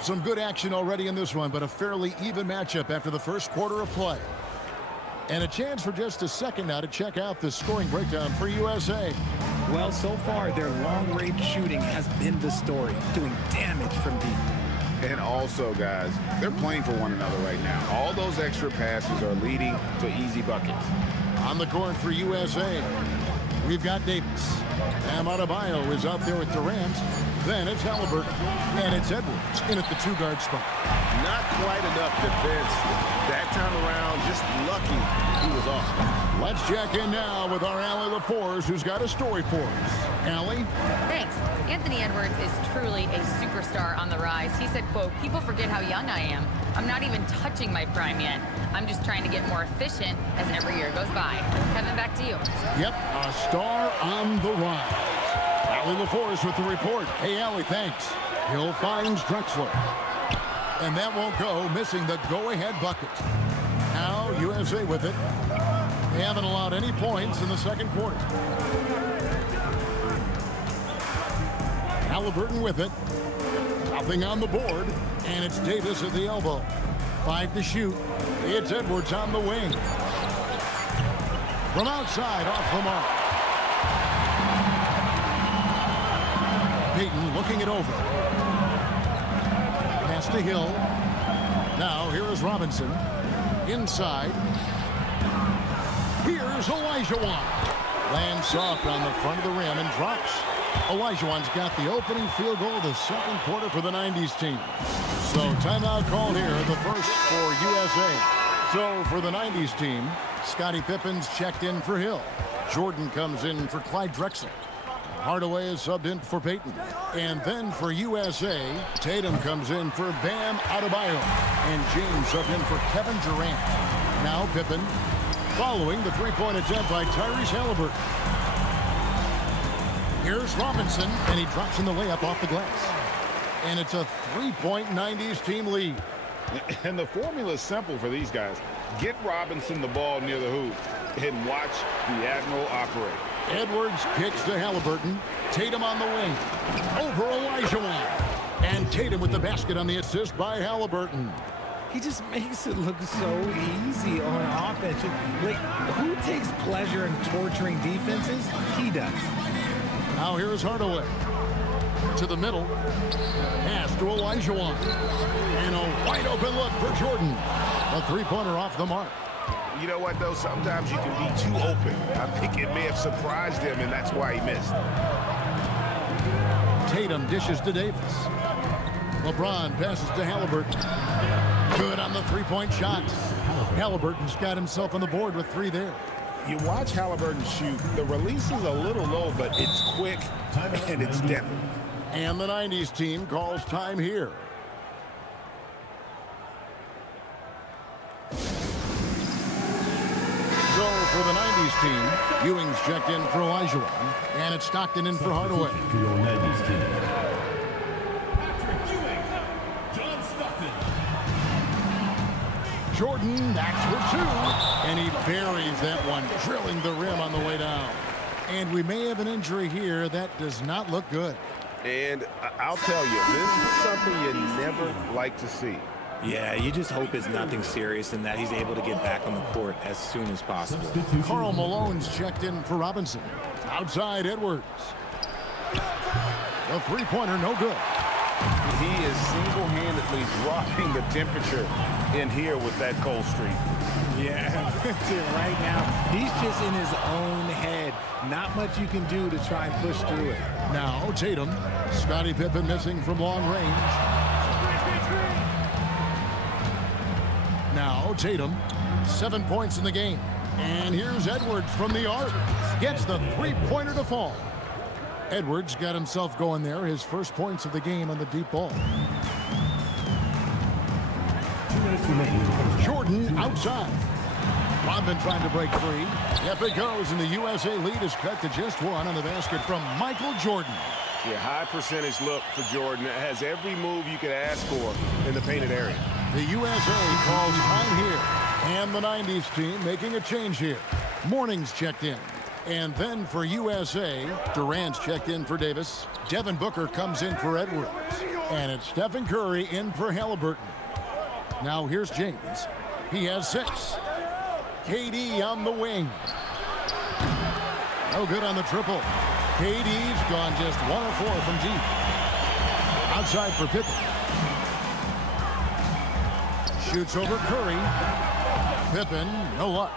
Some good action already in this one, but a fairly even matchup after the first quarter of play. And a chance for just a second now to check out the scoring breakdown for USA. Well, so far, their long-range shooting has been the story, doing damage from deep. And also, guys, they're playing for one another right now. All those extra passes are leading to easy buckets. On the court for USA, we've got Davis. Adebayo is out there with Durant. Then it's Halliburton. And it's Edwards in at the two-guard spot. Not quite enough defense that time around. Just lucky he was awesome. Let's check in now with our Allie LaForce, who's got a story for us. Allie? Thanks. Anthony Edwards is truly a superstar on the rise. He said, quote, "People forget how young I am. I'm not even touching my prime yet. I'm just trying to get more efficient as every year goes by." Kevin, back to you. Yep, a star on the rise. Allie LaForce with the report. Hey, Allie, thanks. Hill finds Drexler. And that won't go, missing the go-ahead bucket. Now USA with it. They haven't allowed any points in the second quarter. Halliburton with it. Nothing on the board. And it's Davis at the elbow. 5 to shoot. It's Edwards on the wing. From outside, off the mark. Payton looking it over. Pass to Hill. Now here is Robinson. Inside. Here's Olajuwon. Lands soft on the front of the rim and drops. Olajuwon's got the opening field goal of the second quarter for the 90s team. So timeout called here, the first for USA. So for the 90s team, Scottie Pippen's checked in for Hill. Jordan comes in for Clyde Drexler. Hardaway is subbed in for Payton. And then for USA, Tatum comes in for Bam Adebayo. And James subbed in for Kevin Durant. Now Pippen following the three-point attempt by Tyrese Halliburton. Here's Robinson, and he drops in the layup off the glass. And it's a three-point 90s team lead. And the formula is simple for these guys. Get Robinson the ball near the hoop and watch the Admiral operate. Edwards kicks to Halliburton. Tatum on the wing. Over Olajuwon. And Tatum with the basket on the assist by Halliburton. He just makes it look so easy on offense. Like, who takes pleasure in torturing defenses? He does. Now here's Hardaway. To the middle. Pass to Olajuwon. And a wide open look for Jordan. A three-pointer off the mark. You know what, though? Sometimes you can be too open. I think it may have surprised him, and that's why he missed. Tatum dishes to Davis. LeBron passes to Halliburton. Good on the three-point shot. Halliburton's got himself on the board with 3 there. You watch Halliburton shoot. The release is a little low, but it's quick and it's deadly. And the 90s team calls time here. So for the 90s team, Ewing's checked in for Olajuwon, and it's Stockton in for Hardaway. Jordan, that's for 2. And he buries that one, drilling the rim on the way down. And we may have an injury here. That does not look good. And I'll tell you, this is something you never like to see. Yeah, you just hope it's nothing serious and that he's able to get back on the court as soon as possible. Karl Malone's checked in for Robinson. Outside Edwards. The three-pointer, no good. He is single-handedly dropping the temperature in here with that cold streak. Yeah, right now, he's just in his own head. Not much you can do to try and push through it. Now Tatum. Scottie Pippen missing from long range. Now Tatum. 7 points in the game. And here's Edwards from the arc. Gets the three-pointer to fall. Edwards got himself going there. His first points of the game on the deep ball. Jordan outside. Rodman trying to break free. Yep, it goes, and the USA lead is cut to just 1 on the basket from Michael Jordan. Yeah, high percentage look for Jordan. It has every move you could ask for in the painted area. The USA calls time here. And the 90s team making a change here. Morning's checked in. And then for USA, Durant's checked in for Davis. Devin Booker comes in for Edwards. And it's Stephen Curry in for Halliburton. Now here's James. He has 6. KD on the wing. No good on the triple. KD's gone just 1 of 4 from deep. Outside for Pippen. Shoots over Curry. Pippen, no luck.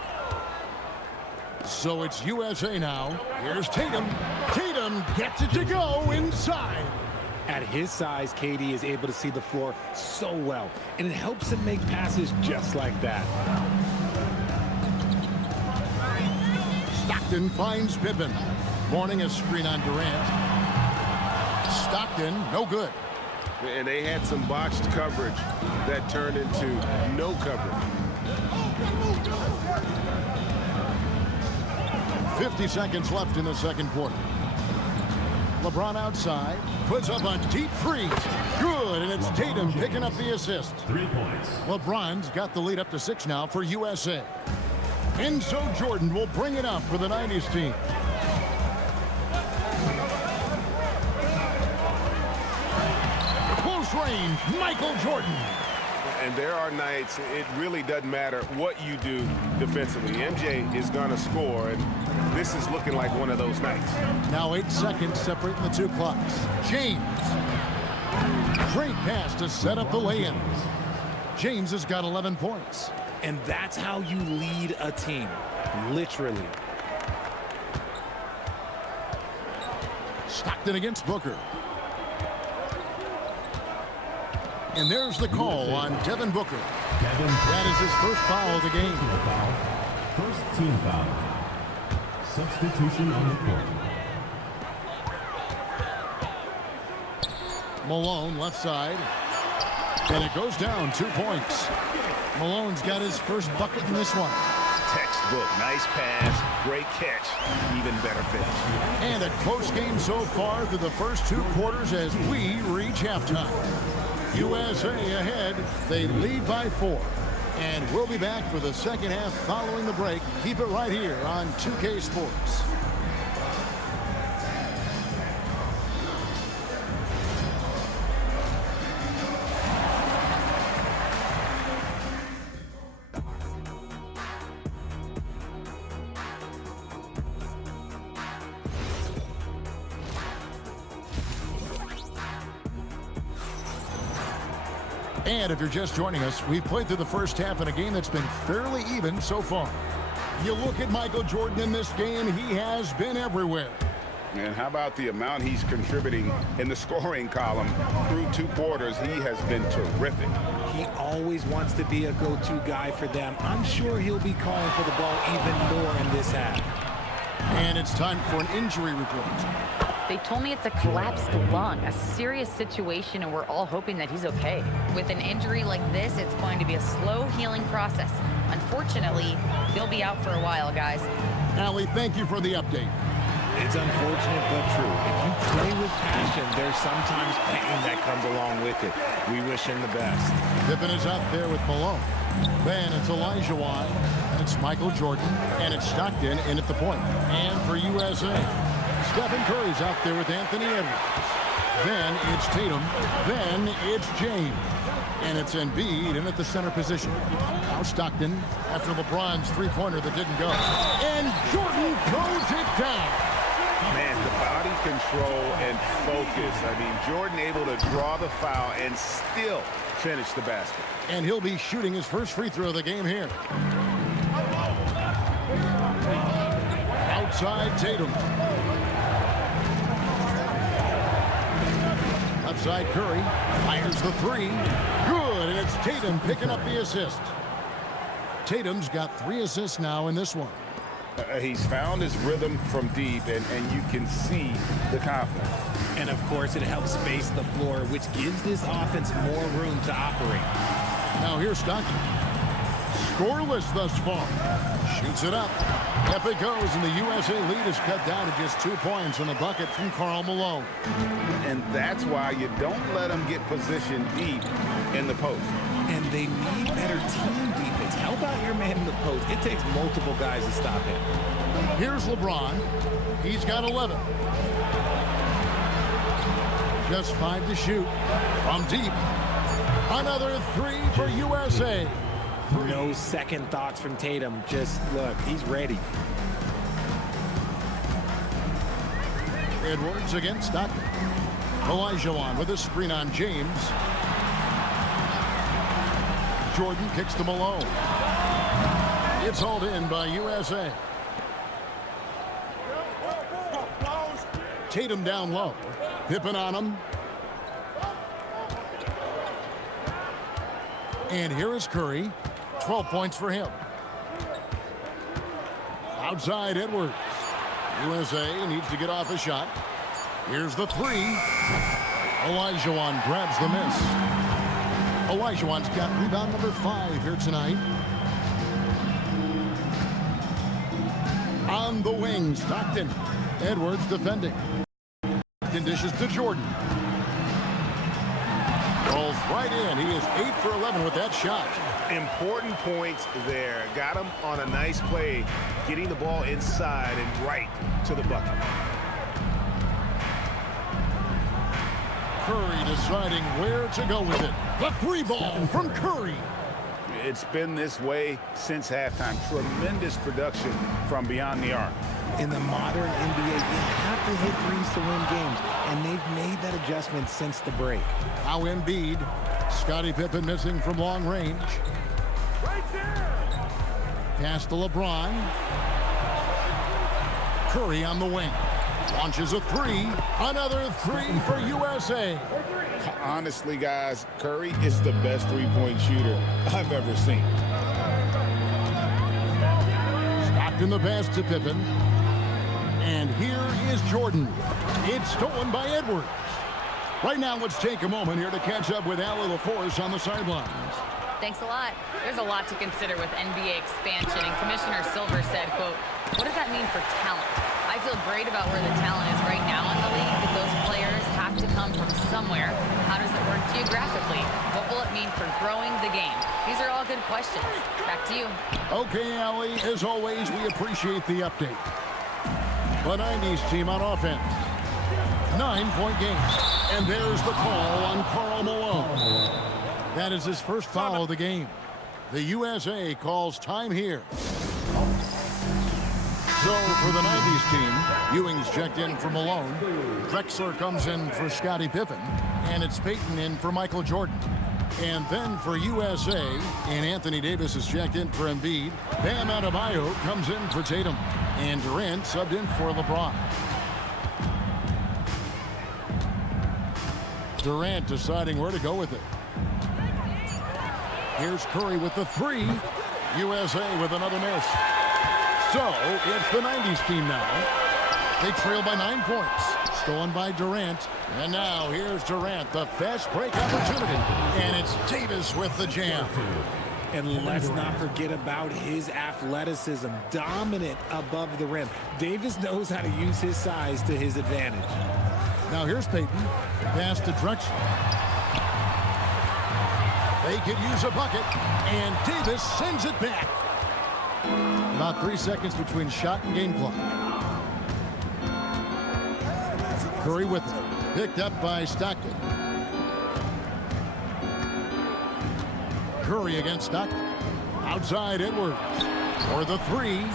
So it's USA now. Here's Tatum. Tatum gets it to go inside. At his size, KD is able to see the floor so well, and it helps him make passes just like that. Stockton finds Pippen. Morning a screen on Durant. Stockton, no good. And they had some botched coverage that turned into no coverage. 50 seconds left in the second quarter. LeBron outside, puts up a deep three. Good, and it's Tatum picking up the assist. 3 points. LeBron's got the lead up to 6 now for USA. And so Jordan will bring it up for the 90s team. Close range, Michael Jordan. And there are nights it really doesn't matter what you do defensively. MJ is going to score, and this is looking like one of those nights. Now 8 seconds separating the two clocks. James. Great pass to set up the lay-in. James has got 11 points. And that's how you lead a team, literally. Stockton against Booker. And there's the call on Devin Booker. That is his first foul of the game. First team foul. Substitution on the court. Malone left side. And it goes down 2 points. Malone's got his first bucket in this one. Textbook. Nice pass. Great catch. Even better finish. And a close game so far through the first 2 quarters as we reach halftime. USA ahead. They lead by 4. And we'll be back for the second half following the break. Keep it right here on 2K Sports. And if you're just joining us, we've played through the first half in a game that's been fairly even so far. You look at Michael Jordan in this game, he has been everywhere. And how about the amount he's contributing in the scoring column through 2 quarters? He has been terrific. He always wants to be a go-to guy for them. I'm sure he'll be calling for the ball even more in this half. And it's time for an injury report. They told me it's a collapsed lung, a serious situation, and we're all hoping that he's okay. With an injury like this, it's going to be a slow healing process. Unfortunately, he'll be out for a while, guys. Allie, thank you for the update. It's unfortunate but true. If you play with passion, there's sometimes pain that comes along with it. We wish him the best. Pippen is out there with Malone. Then it's Olajuwon, and it's Michael Jordan, and it's Stockton in at the point. And for USA, Stephen Curry's out there with Anthony Edwards. Then it's Tatum. Then it's James. And it's Embiid in at the center position. Now Stockton after LeBron's three-pointer that didn't go. And Jordan throws it down. Man, the body control and focus. I mean, Jordan able to draw the foul and still finish the basket. And he'll be shooting his first free throw of the game here. Outside Tatum. Outside Curry. Fires the three. Good, and it's Tatum picking up the assist. Tatum's got 3 assists now in this one. He's found his rhythm from deep, and you can see the confidence. And, of course, it helps space the floor, which gives this offense more room to operate. Now here's Stockton. Scoreless thus far. Shoots it up. Up it goes, and the USA lead is cut down to just 2 points on the bucket from Karl Malone. And that's why you don't let them get positioned deep in the post. And they need better team defense. Help out your man in the post. It takes multiple guys to stop him. Here's LeBron. He's got 11. Just 5 to shoot. From deep. Another 3 for USA. No second thoughts from Tatum. Just look, he's ready. Edwards against Stockton. Olajuwon with a screen on James. Jordan kicks to Malone. It's hauled in by USA. Tatum down low. Pippen on him. And here is Curry. 12 points for him. Outside Edwards. USA needs to get off a shot. Here's the three. Olajuwon grabs the miss. Olajuwon's got rebound number 5 here tonight. On the wing, Stockton. Edwards defending. Dishes to Jordan. Rolls right in. He is 8 for 11 with that shot. Important points there. Got him on a nice play, getting the ball inside and right to the bucket. Curry deciding where to go with it. The three ball from Curry. It's been this way since halftime. Tremendous production from beyond the arc. In the modern NBA, you have to hit threes to win games, and they've made that adjustment since the break. Now Embiid. Scottie Pippen missing from long range. Right there. Pass to LeBron. Curry on the wing. Launches a three. Another three for USA. Honestly, guys, Curry is the best three-point shooter I've ever seen. Stockton the pass to Pippen. And here is Jordan. It's stolen by Edwards. Right now, let's take a moment here to catch up with Allie LaForce on the sidelines. Thanks a lot. There's a lot to consider with NBA expansion, and Commissioner Silver said, quote, "What does that mean for talent? I feel great about where the talent is right now in the league, but those players have to come from somewhere. How does it work geographically? What will it mean for growing the game?" These are all good questions. Back to you. Okay, Allie, as always, we appreciate the update. The 90s team on offense. 9-point game. And there's the call on Karl Malone. That is his first foul of the game. The USA calls time here. So for the 90s team, Ewing's checked in for Malone. Drexler comes in for Scottie Pippen. And it's Payton in for Michael Jordan. And then for USA, and Anthony Davis is checked in for Embiid. Bam Adebayo comes in for Tatum. And Durant subbed in for LeBron. Durant deciding where to go with it. Here's Curry with the three. USA with another miss. So it's the 90s team now. They trail by 9 points. Stolen by Durant. And now here's Durant, the fast break opportunity. And it's Davis with the jam. And let's not forget about his athleticism. Dominant above the rim. Davis knows how to use his size to his advantage. Now here's Payton. Pass to Drexler. They could use a bucket. And Davis sends it back. About 3 seconds between shot and game clock. Curry with it. Picked up by Stockton. Curry against Stockton. Outside Edwards. For the three.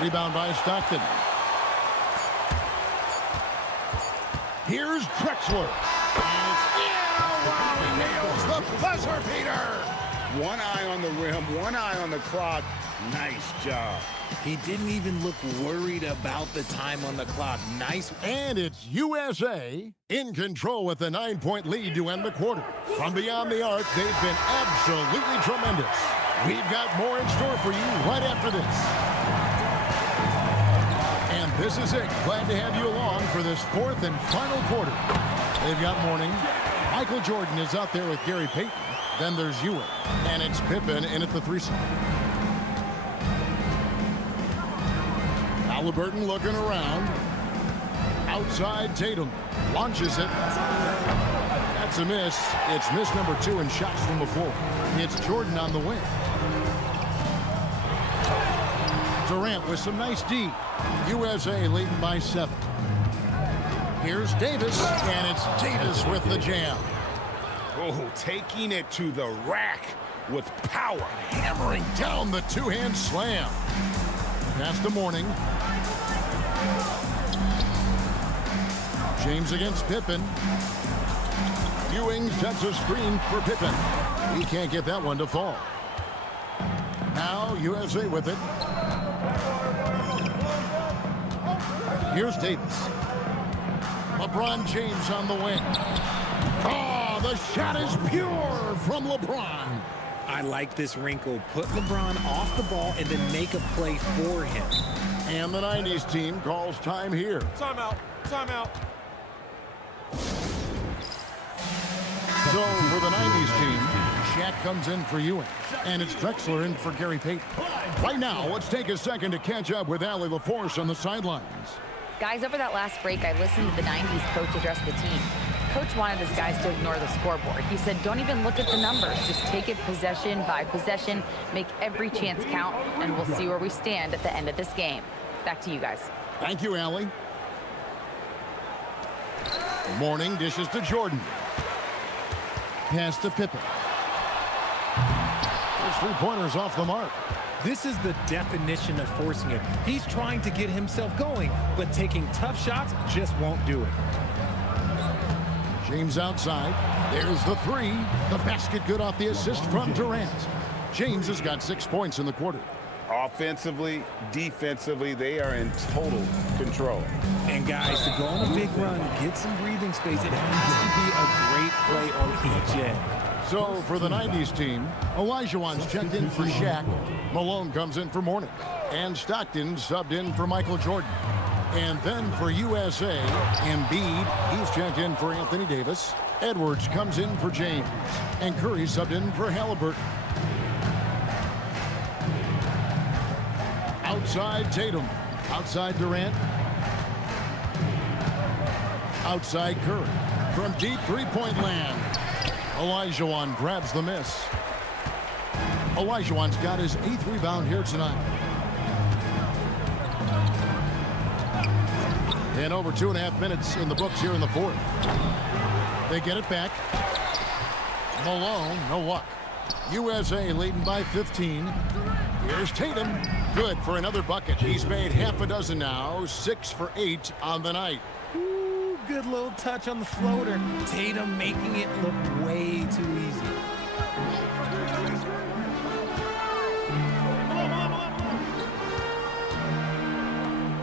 Rebound by Stockton. Here's Drexler. And it's wow, he nails the buzzer beater. One eye on the rim, one eye on the clock. Nice job. He didn't even look worried about the time on the clock. Nice. And it's USA in control with a 9-point lead to end the quarter. From beyond the arc, they've been absolutely tremendous. We've got more in store for you right after this. And this is it. Glad to have you along for this fourth and final quarter. They've got morning. Michael Jordan is out there with Gary Payton. Then there's Ewing. And it's Pippen in at the 3-side. Halliburton looking around. Outside Tatum. Launches it. That's a miss. It's miss number 2 in shots from before. It's Jordan on the wing. Durant with some nice D. USA leading by 7. Here's Davis. And it's Davis with the jam. Oh, taking it to the rack with power. Hammering down the two-hand slam. Pass to Morning. James against Pippen. Ewing sets a screen for Pippen. He can't get that one to fall. Now USA with it. Here's Davis. LeBron James on the wing. Oh, the shot is pure from LeBron. I like this wrinkle. Put LeBron off the ball and then make a play for him. And the 90s team calls time here. Timeout. Timeout. So for the 90s team, Shaq comes in for Ewing, and it's Drexler in for Gary Payton. Right now, let's take a second to catch up with Allie LaForce on the sidelines. Guys, over that last break, I listened to the 90s coach address the team. Coach wanted his guys to ignore the scoreboard. He said, don't even look at the numbers. Just take it possession by possession, make every chance count, and we'll see where we stand at the end of this game. Back to you guys. Thank you, Allie. Morning dishes to Jordan. Pass to Pippen. Those three-pointers off the mark. This is the definition of forcing it. He's trying to get himself going, but taking tough shots just won't do it. James outside. There's the three. The basket good off the assist from Durant. James has got 6 points in the quarter. Offensively, defensively, they are in total control. And guys, to go on a big run, get some breathing space, it has to be a great play on each end. So for the 90s team, Olajuwon's checked in for Shaq. Malone comes in for Mourning. And Stockton subbed in for Michael Jordan. And then for USA, Embiid, he's checked in for Anthony Davis. Edwards comes in for James. And Curry subbed in for Halliburton. Outside Tatum. Outside Durant. Outside Curry. From deep three-point land. Olajuwon grabs the miss. Olajuwon's got his 8th rebound here tonight. And over 2.5 minutes in the books here in the fourth. They get it back. Malone, no luck. USA leading by 15. Here's Tatum. Good for another bucket. He's made half a dozen now. 6 for 8 on the night. Ooh, good little touch on the floater. Tatum making it look way too easy.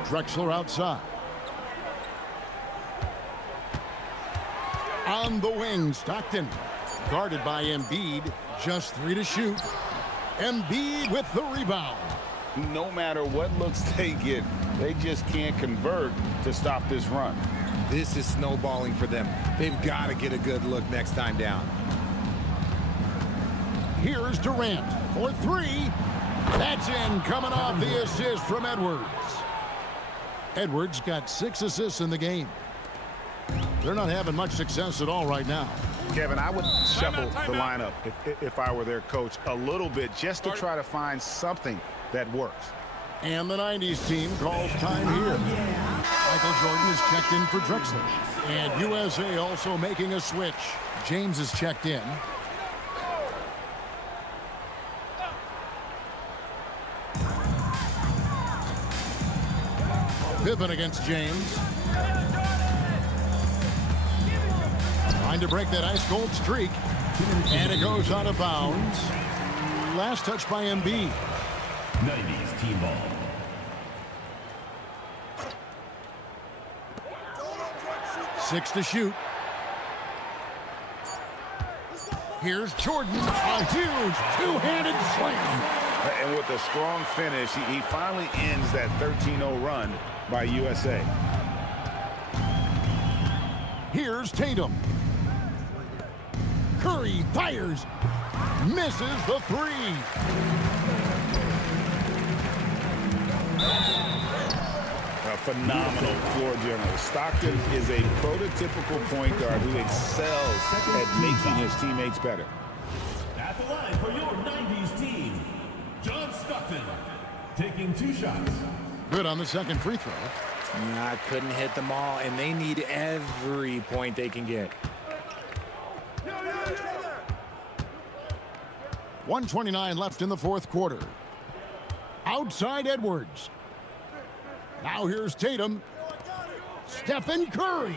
Drexler outside. On the wing, Stockton. Guarded by Embiid. Just 3 to shoot. Embiid with the rebound. No matter what looks they get, they just can't convert to stop this run. This is snowballing for them. They've got to get a good look next time down. Here's Durant for 3. That's in, coming off the assist from Edwards. Edwards got 6 assists in the game. They're not having much success at all right now. Kevin, I would shuffle the lineup if I were their coach a little bit just to try to find something that works. And the 90s team calls time here. Michael Jordan is checked in for Drexler. And USA also making a switch. James is checked in. Pippen against James. Trying to break that ice-cold streak. And it goes out of bounds. Last touch by Embiid. 90s team ball. Six to shoot. Here's Jordan. A huge two-handed slam. And with a strong finish, he finally ends that 13-0 run by USA. Here's Tatum. Curry fires. Misses the 3. A phenomenal floor general. Stockton is a prototypical point guard who excels at making his teammates better. At the line for your 90s team, John Stockton, taking 2 shots. Good on the second free throw. I couldn't hit them all, and they need every point they can get. 1:29 left in the fourth quarter. Outside Edwards. Now here's Tatum. Stephen Curry.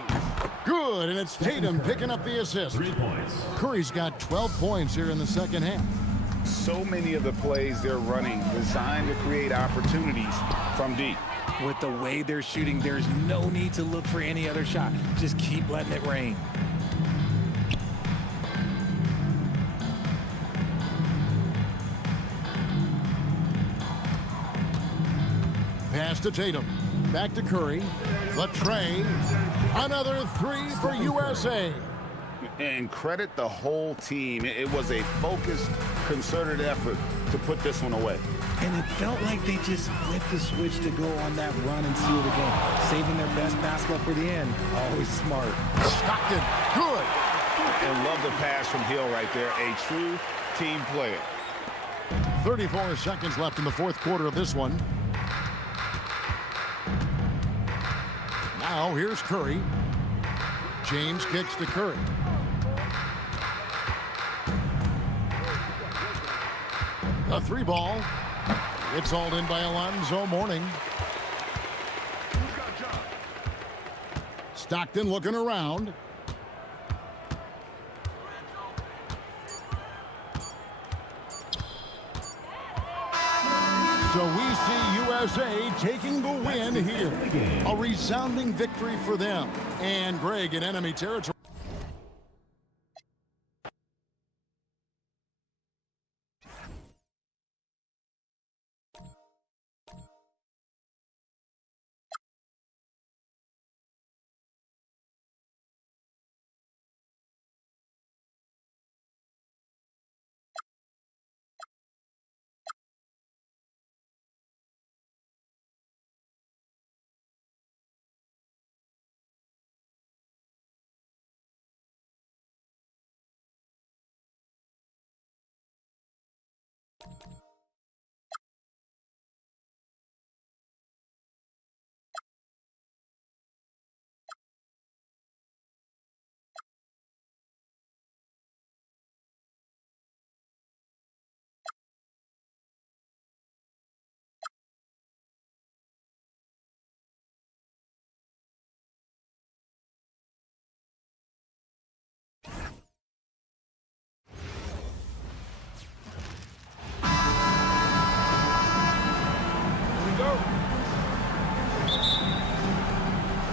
Good, and it's Tatum picking up the assist. 3 points. Curry's got 12 points here in the second half. So many of the plays they're running designed to create opportunities from deep. With the way they're shooting, there's no need to look for any other shot. Just keep letting it rain. Pass to Tatum. Back to Curry. The tray. Another three for USA. And credit the whole team. It was a focused, concerted effort to put this one away. And it felt like they just flipped the switch to go on that run and seal the game. Saving their best basketball for the end. Always smart. Stockton, good. And love the pass from Hill right there. A true team player. 34 seconds left in the fourth quarter of this one. Now here's Curry. James kicks to Curry. A three ball. It's hauled in by Alonzo Mourning. Stockton looking around. So we see USA taking the win here. A resounding victory for them. And Greg in enemy territory.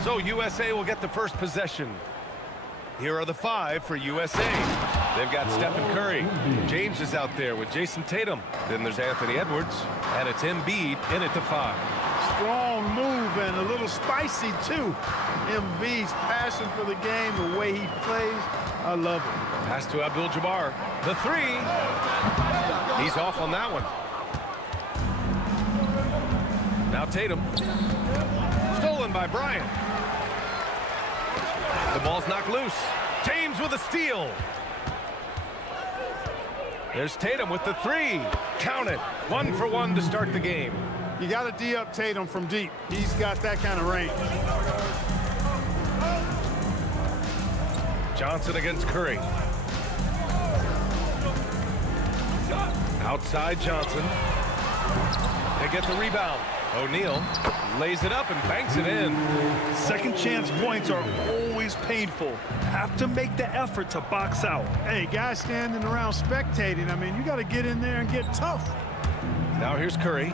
So USA will get the first possession. Here are the five for USA. They've got Stephen Curry. James is out there with Jason Tatum. Then there's Anthony Edwards. And it's Embiid in at the five. Strong move and a little spicy, too. Embiid's passion for the game, the way he plays, I love it. Pass to Abdul-Jabbar. The three. He's off on that one. Now Tatum. Stolen by Bryant. The ball's knocked loose. James with a steal. There's Tatum with the three. Count it. 1 for 1 to start the game. You got to D up Tatum from deep. He's got that kind of range. Johnson against Curry. Outside Johnson. They get the rebound. O'Neal lays it up and banks it in. Second chance points are always painful. Have to make the effort to box out. Hey, guys standing around spectating, I mean, you got to get in there and get tough. Now here's Curry.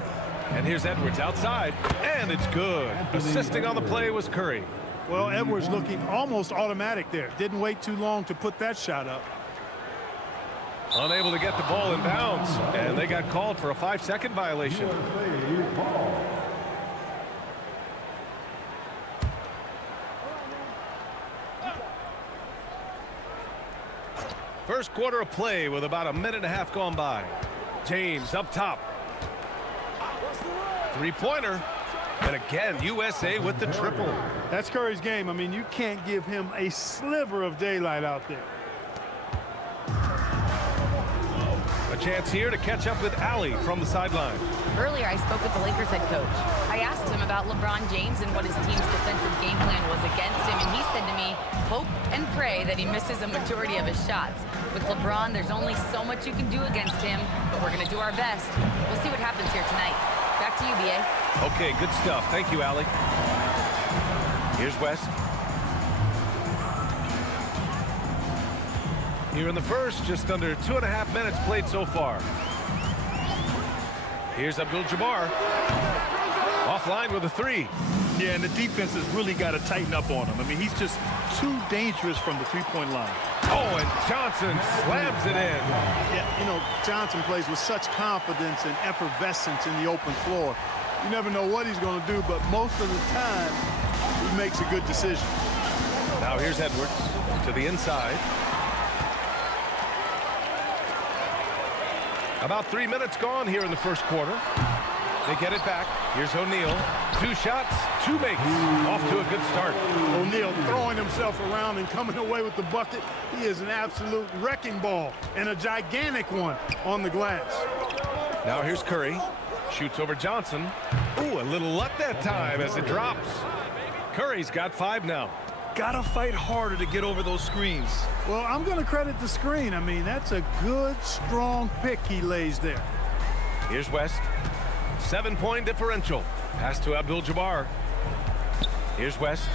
And here's Edwards outside. And it's good. Assisting on the play was Curry. Well, Edwards looking almost automatic there. Didn't wait too long to put that shot up. Unable to get the ball in bounds. And they got called for a 5-second violation. First quarter of play with about a minute and a half gone by. James up top. Three-pointer. And again, USA with the triple. That's Curry's game. I mean, you can't give him a sliver of daylight out there. A chance here to catch up with Allie from the sideline. Earlier, I spoke with the Lakers head coach. I asked him about LeBron James and what his team's defensive game plan was against him, and he said to me, hope and pray that he misses a majority of his shots. With LeBron, there's only so much you can do against him, but we're going to do our best. We'll see what happens here tonight. Back to you, B.A. Okay, good stuff. Thank you, Allie. Here's West. Here in the first, just under 2.5 minutes played so far. Here's Abdul-Jabbar. Offline with a three. Yeah, and the defense has really got to tighten up on him. I mean, he's just too dangerous from the three-point line. Oh, and Johnson slams it in. Yeah, you know, Johnson plays with such confidence and effervescence in the open floor. You never know what he's going to do, but most of the time, he makes a good decision. Now here's Edwards to the inside. About 3 minutes gone here in the first quarter. They get it back. Here's O'Neal. 2 shots, 2 makes. Off to a good start. O'Neal throwing himself around and coming away with the bucket. He is an absolute wrecking ball and a gigantic one on the glass. Now here's Curry. Shoots over Johnson. Ooh, a little luck that time as it drops. Curry's got 5 now. Gotta fight harder to get over those screens. Well, I'm going to credit the screen. I mean, that's a good, strong pick he lays there. Here's West. 7-point differential. Pass to Abdul-Jabbar. Here's West.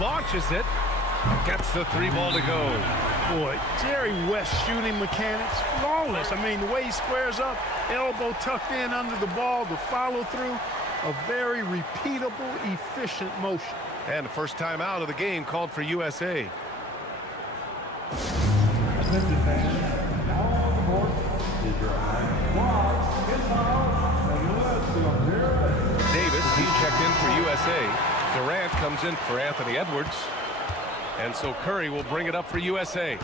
Launches it. Gets the 3 ball to go. Boy, Jerry West shooting mechanics, flawless. I mean, the way he squares up, elbow tucked in under the ball, the follow through, a very repeatable, efficient motion. And the first time out of the game called for USA. Davis, he's checked in for USA. Durant comes in for Anthony Edwards. And so Curry will bring it up for USA.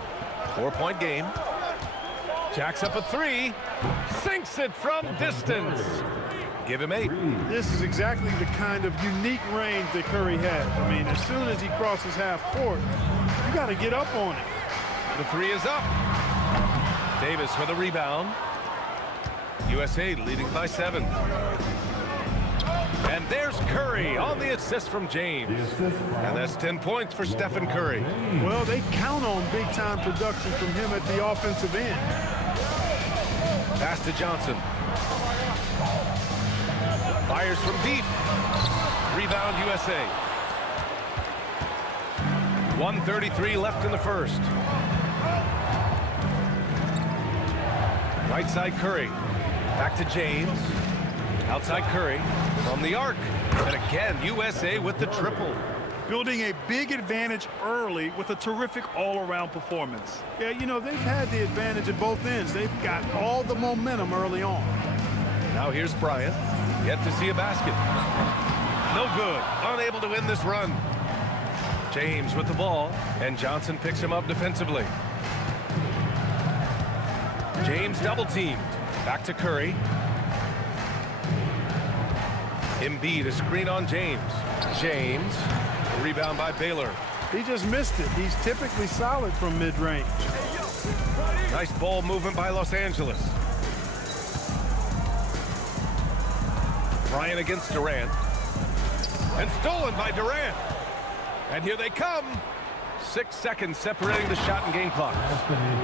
4-point game. Jacks up a 3. Sinks it from distance. Give him 8. This is exactly the kind of unique range that Curry has. I mean, as soon as he crosses half court, you got to get up on it. The 3 is up. Davis with a rebound. USA leading by 7. And there's Curry on the assist from James. And that's 10 points for Stephen Curry. Well, they count on big-time production from him at the offensive end. Pass to Johnson. Fires from deep. Rebound USA. 1:33 left in the first. Right side Curry. Back to James. Outside Curry from the arc. And again, USA with the triple. Building a big advantage early with a terrific all-around performance. Yeah, you know, they've had the advantage at both ends. They've got all the momentum early on. Now here's Bryant. Yet to see a basket. No good. Unable to win this run. James with the ball. And Johnson picks him up defensively. James double-teamed. Back to Curry. Embiid, a screen on James. James, a rebound by Baylor. He just missed it. He's typically solid from mid-range. Nice ball movement by Los Angeles. Bryant against Durant. And stolen by Durant. And here they come. 6 seconds separating the shot and game clock.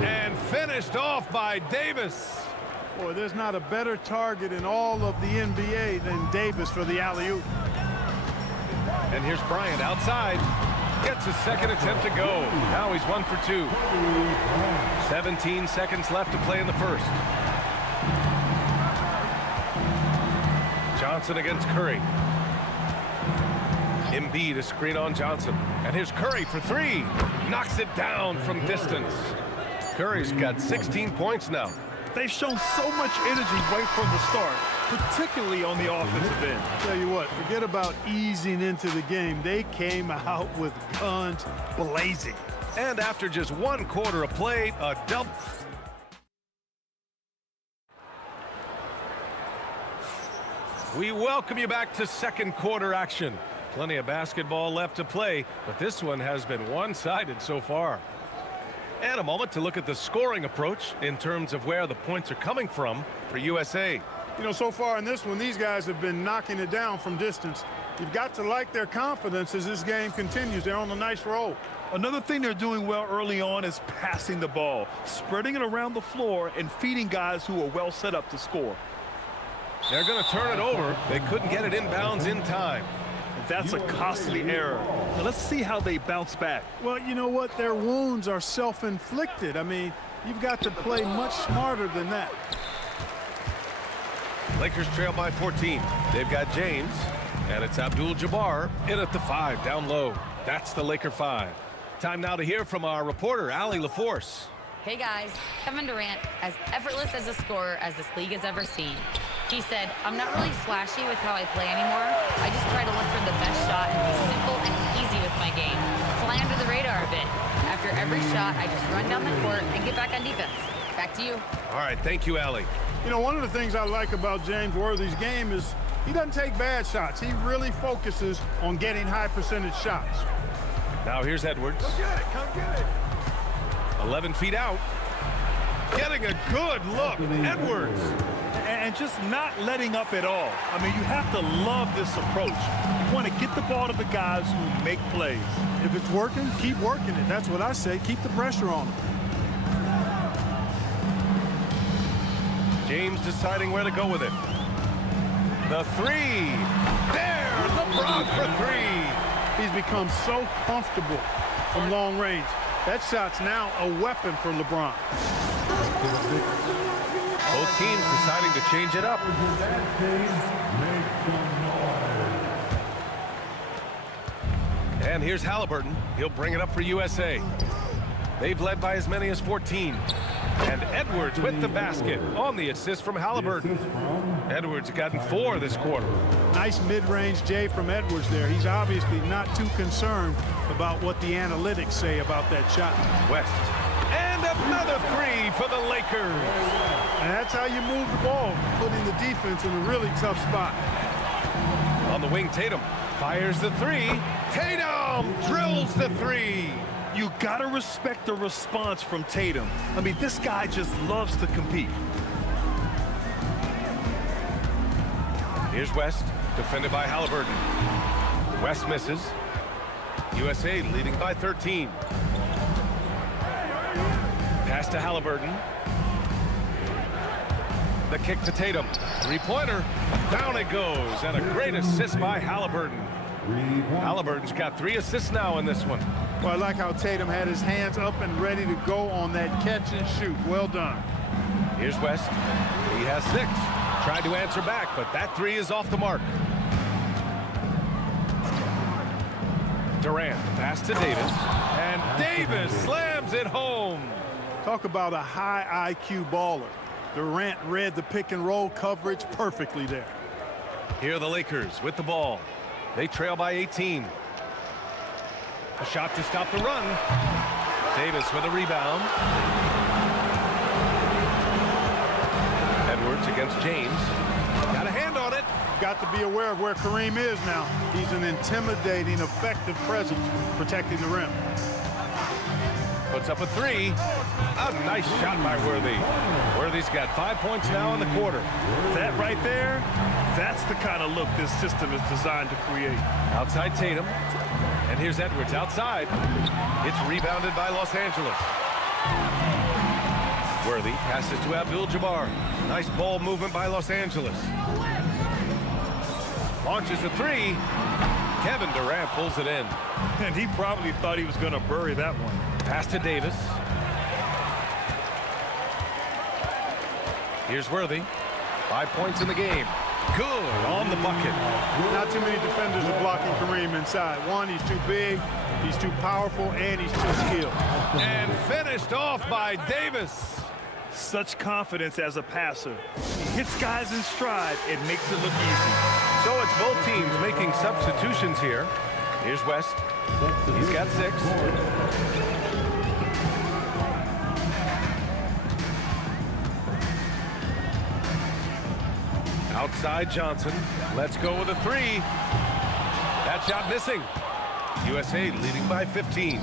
And finished off by Davis. Boy, there's not a better target in all of the NBA than Davis for the alley-oop. And here's Bryant outside. Gets his second attempt to go. Now he's 1 for 2. 17 seconds left to play in the first. Johnson against Curry. Embiid, a screen on Johnson. And here's Curry for 3. Knocks it down from distance. Curry's got 16 points now. They've shown so much energy right from the start, particularly on the offensive end. Tell you what, forget about easing into the game. They came out with guns blazing. And after just 1 quarter of play, a double. We welcome you back to second quarter action. Plenty of basketball left to play, but this one has been one-sided so far. And a moment to look at the scoring approach in terms of where the points are coming from for USA. You know, so far in this one, these guys have been knocking it down from distance. You've got to like their confidence as this game continues. They're on a nice roll. Another thing they're doing well early on is passing the ball, spreading it around the floor and feeding guys who are well set up to score. They're going to turn it over. They couldn't get it inbounds in time. That's a costly error. Now let's see how they bounce back. Well, you know what? Their wounds are self-inflicted. I mean, you've got to play much smarter than that. Lakers trail by 14. They've got James, and it's Abdul-Jabbar in at the 5, down low. That's the Laker 5. Time now to hear from our reporter, Allie LaForce. Hey guys, Kevin Durant, as effortless as a scorer as this league has ever seen. He said, I'm not really flashy with how I play anymore. I just try to look for the best shot and be simple and easy with my game. Fly under the radar a bit. After every shot, I just run down the court and get back on defense. Back to you. All right, thank you, Allie. You know, one of the things I like about James Worthy's game is he doesn't take bad shots. He really focuses on getting high percentage shots. Now here's Edwards. Come get it, come get it. 11 feet out. Getting a good look. Edwards. And just not letting up at all. I mean, you have to love this approach. You want to get the ball to the guys who make plays. If it's working, keep working it. That's what I say. Keep the pressure on him. James deciding where to go with it. The three. There, LeBron for three. He's become so comfortable from long range. That shot's now a weapon for LeBron. Both teams deciding to change it up. And here's Halliburton. He'll bring it up for USA. They've led by as many as 14. And Edwards with the basket on the assist from Halliburton. Edwards gotten 4 this quarter. Nice mid-range J from Edwards there. He's obviously not too concerned about what the analytics say about that shot. West. And another 3 for the Lakers. And that's how you move the ball, putting the defense in a really tough spot. On the wing, Tatum fires the 3. Tatum drills the 3. You got to respect the response from Tatum. I mean, this guy just loves to compete. Here's West, defended by Halliburton. West misses. USA leading by 13. Pass to Halliburton. The kick to Tatum. Three-pointer. Down it goes. And a great assist by Halliburton. Halliburton's got 3 assists now in this one. Well, I like how Tatum had his hands up and ready to go on that catch and shoot. Well done. Here's West. He has 6. Tried to answer back, but that 3 is off the mark. Durant, pass to Davis. And Davis slams it home. Talk about a high IQ baller. Durant read the pick and roll coverage perfectly there. Here are the Lakers with the ball. They trail by 18. A shot to stop the run. Davis with a rebound. Edwards against James. Got a hand on it. Got to be aware of where Kareem is now. He's an intimidating, effective presence protecting the rim. Puts up a 3. A nice shot by Worthy. Worthy's got 5 points now in the quarter. That right there, that's the kind of look this system is designed to create. Outside Tatum. And here's Edwards outside. It's rebounded by Los Angeles. Worthy passes to Abdul-Jabbar. Nice ball movement by Los Angeles. Launches a 3. Kevin Durant pulls it in. And he probably thought he was going to bury that one. Pass to Davis. Here's Worthy. 5 points in the game. Good on the bucket. Not too many defenders are blocking Kareem inside. One, he's too big, he's too powerful, and he's too skilled. And finished off by Davis. Such confidence as a passer. He hits guys in stride. It makes it look easy. So it's both teams making substitutions here. Here's West. He's got 6. Outside Johnson. Let's go with a 3. That shot missing. USA leading by 15.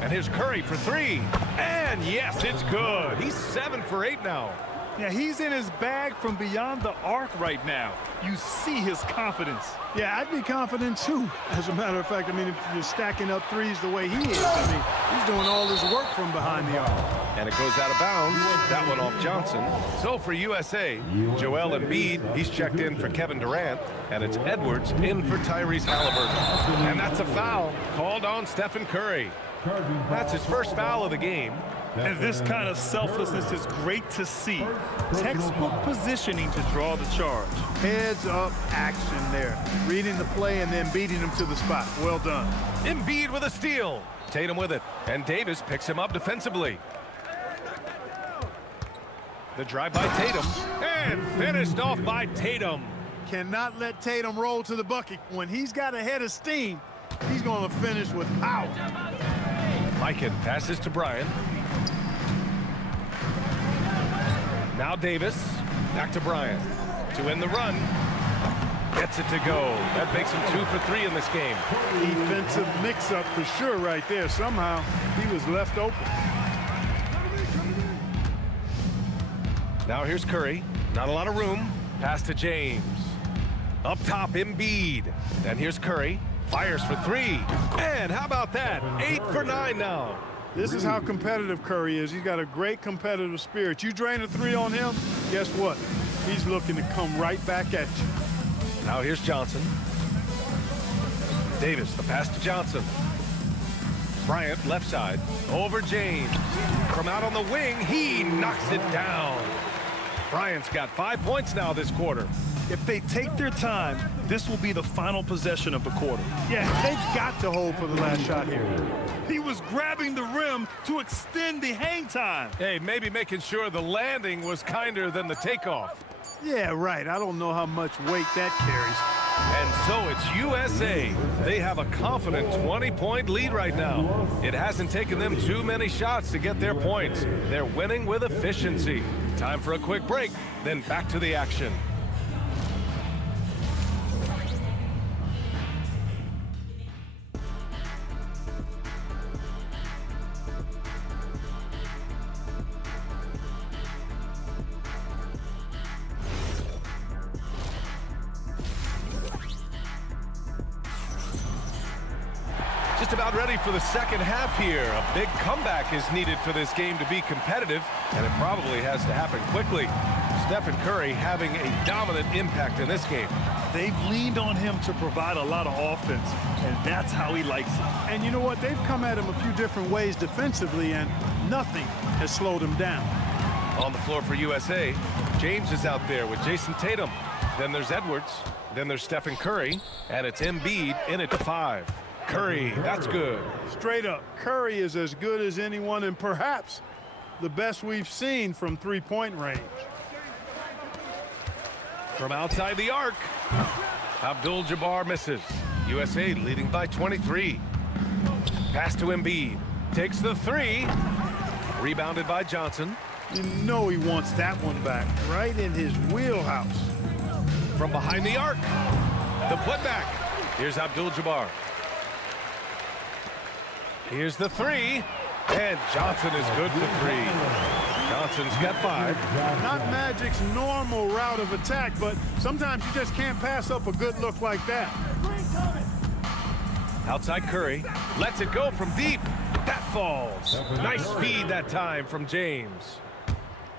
And here's Curry for 3. And yes, it's good. He's 7 for 8 now. Yeah, he's in his bag from beyond the arc right now. You see his confidence. Yeah, I'd be confident too. As a matter of fact, I mean, if you're stacking up 3s the way he is, I mean, he's doing all his work from behind the arc. And it goes out of bounds. That one off Johnson. So for USA, Joel Embiid, he's checked in for Kevin Durant. And it's Edwards in for Tyrese Halliburton. And that's a foul called on Stephen Curry. That's his first foul of the game. And this kind of selflessness is great to see. Textbook positioning to draw the charge. Heads up action there. Reading the play and then beating him to the spot. Well done. Embiid with a steal. Tatum with it. And Davis picks him up defensively. The drive by Tatum. And finished off by Tatum. Cannot let Tatum roll to the bucket. When he's got a head of steam, he's going to finish with power. Mikan passes to Bryant. Now Davis. Back to Bryant. To end the run. Gets it to go. That makes him 2 for 3 in this game. Defensive mix-up for sure right there. Somehow he was left open. Now here's Curry. Not a lot of room. Pass to James. Up top, Embiid. Then here's Curry. Fires for 3. And how about that? 8 for 9 now. This is how competitive Curry is. He's got a great competitive spirit. You drain a 3 on him, guess what? He's looking to come right back at you. Now here's Johnson. Davis, the pass to Johnson. Bryant, left side. Over James. From out on the wing, he knocks it down. Bryant's got 5 points now this quarter. If they take their time, this will be the final possession of the quarter. Yeah, they've got to hold for the last shot here. He was grabbing the rim to extend the hang time. Hey, maybe making sure the landing was kinder than the takeoff. Yeah, right. I don't know how much weight that carries. And so it's USA. They have a confident 20-point lead right now. It hasn't taken them too many shots to get their points. They're winning with efficiency. Time for a quick break, then back to the action. Just about ready for the second half here. A big comeback is needed for this game to be competitive, and it probably has to happen quickly. Stephen Curry having a dominant impact in this game. They've leaned on him to provide a lot of offense, and that's how he likes it. And you know what? They've come at him a few different ways defensively, and nothing has slowed him down. On the floor for USA, James is out there with Jason Tatum. Then there's Edwards. Then there's Stephen Curry, and it's Embiid in at 5. Curry, that's good. Straight up, Curry is as good as anyone and perhaps the best we've seen from three-point range. From outside the arc, Abdul-Jabbar misses. USA leading by 23. Pass to Embiid. Takes the 3. Rebounded by Johnson. You know he wants that one back, right in his wheelhouse. From behind the arc, the putback. Here's Abdul-Jabbar. Here's the 3, and Johnson is good for 3. Johnson's got 5. Not Magic's normal route of attack, but sometimes you just can't pass up a good look like that. Outside Curry, lets it go from deep. That falls. Nice feed that time from James.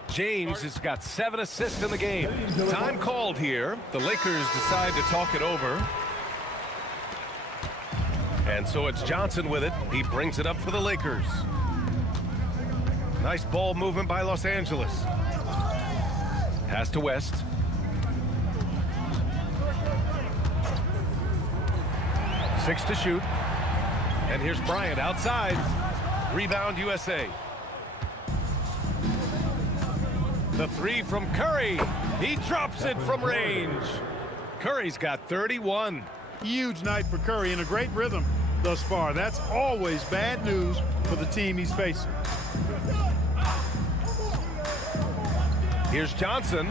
James has got 7 assists in the game. Time called here. The Lakers decide to talk it over. And so it's Johnson with it. He brings it up for the Lakers. Nice ball movement by Los Angeles. Pass to West. Six to shoot. And here's Bryant outside. Rebound USA. The 3 from Curry. He drops it from range. Curry's got 31. Huge night for Curry and a great rhythm thus far. That's always bad news for the team he's facing. Here's Johnson.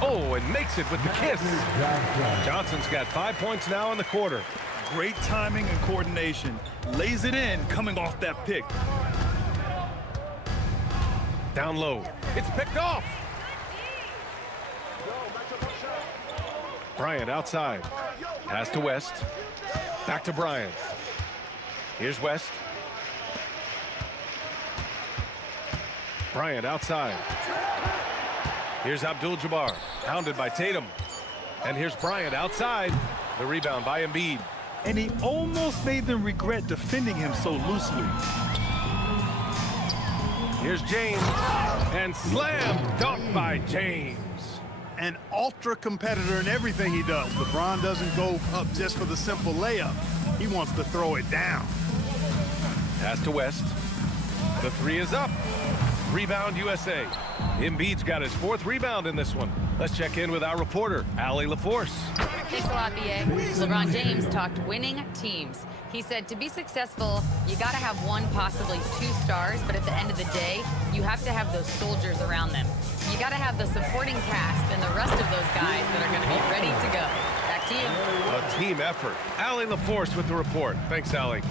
Oh, and makes it with the kiss. Johnson's got 5 points now in the quarter. Great timing and coordination. Lays it in coming off that pick. Down low. It's picked off. Bryant outside. Pass to West. Back to Bryant. Here's West. Bryant outside. Here's Abdul-Jabbar. Pounded by Tatum. And here's Bryant outside. The rebound by Embiid. And he almost made them regret defending him so loosely. Here's James. And slam dunk by James. An ultra competitor in everything he does. LeBron doesn't go up just for the simple layup. He wants to throw it down. Pass to West. The 3 is up. Rebound USA. Embiid's got his 4th rebound in this one. Let's check in with our reporter, Allie LaForce. Thanks a lot, BA. LeBron James talked winning teams. He said to be successful, you got to have 1, possibly 2 stars, but at the end of the day, you have to have those soldiers around them. You got to have the supporting cast and the rest of those guys that are going to be ready to go. Back to you. A team effort. Allie LaForce with the report. Thanks, Allie.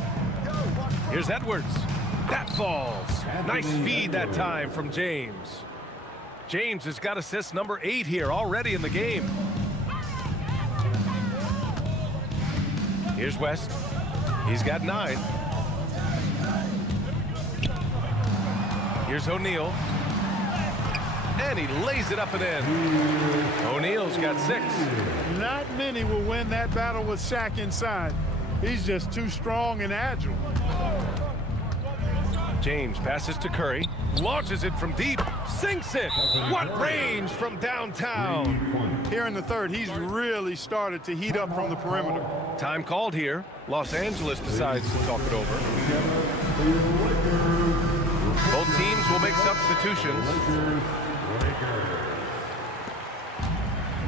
Here's Edwards. That falls. Nice feed that time from James. James has got assist number 8 here already in the game. Here's West. He's got 9. Here's O'Neal. And he lays it up and in. O'Neal's got 6. Not many will win that battle with Shaq inside. He's just too strong and agile. James passes to Curry, launches it from deep, sinks it. What range from downtown. Here in the 3rd, he's really started to heat up from the perimeter. Time called here. Los Angeles decides to talk it over. Both teams will make substitutions.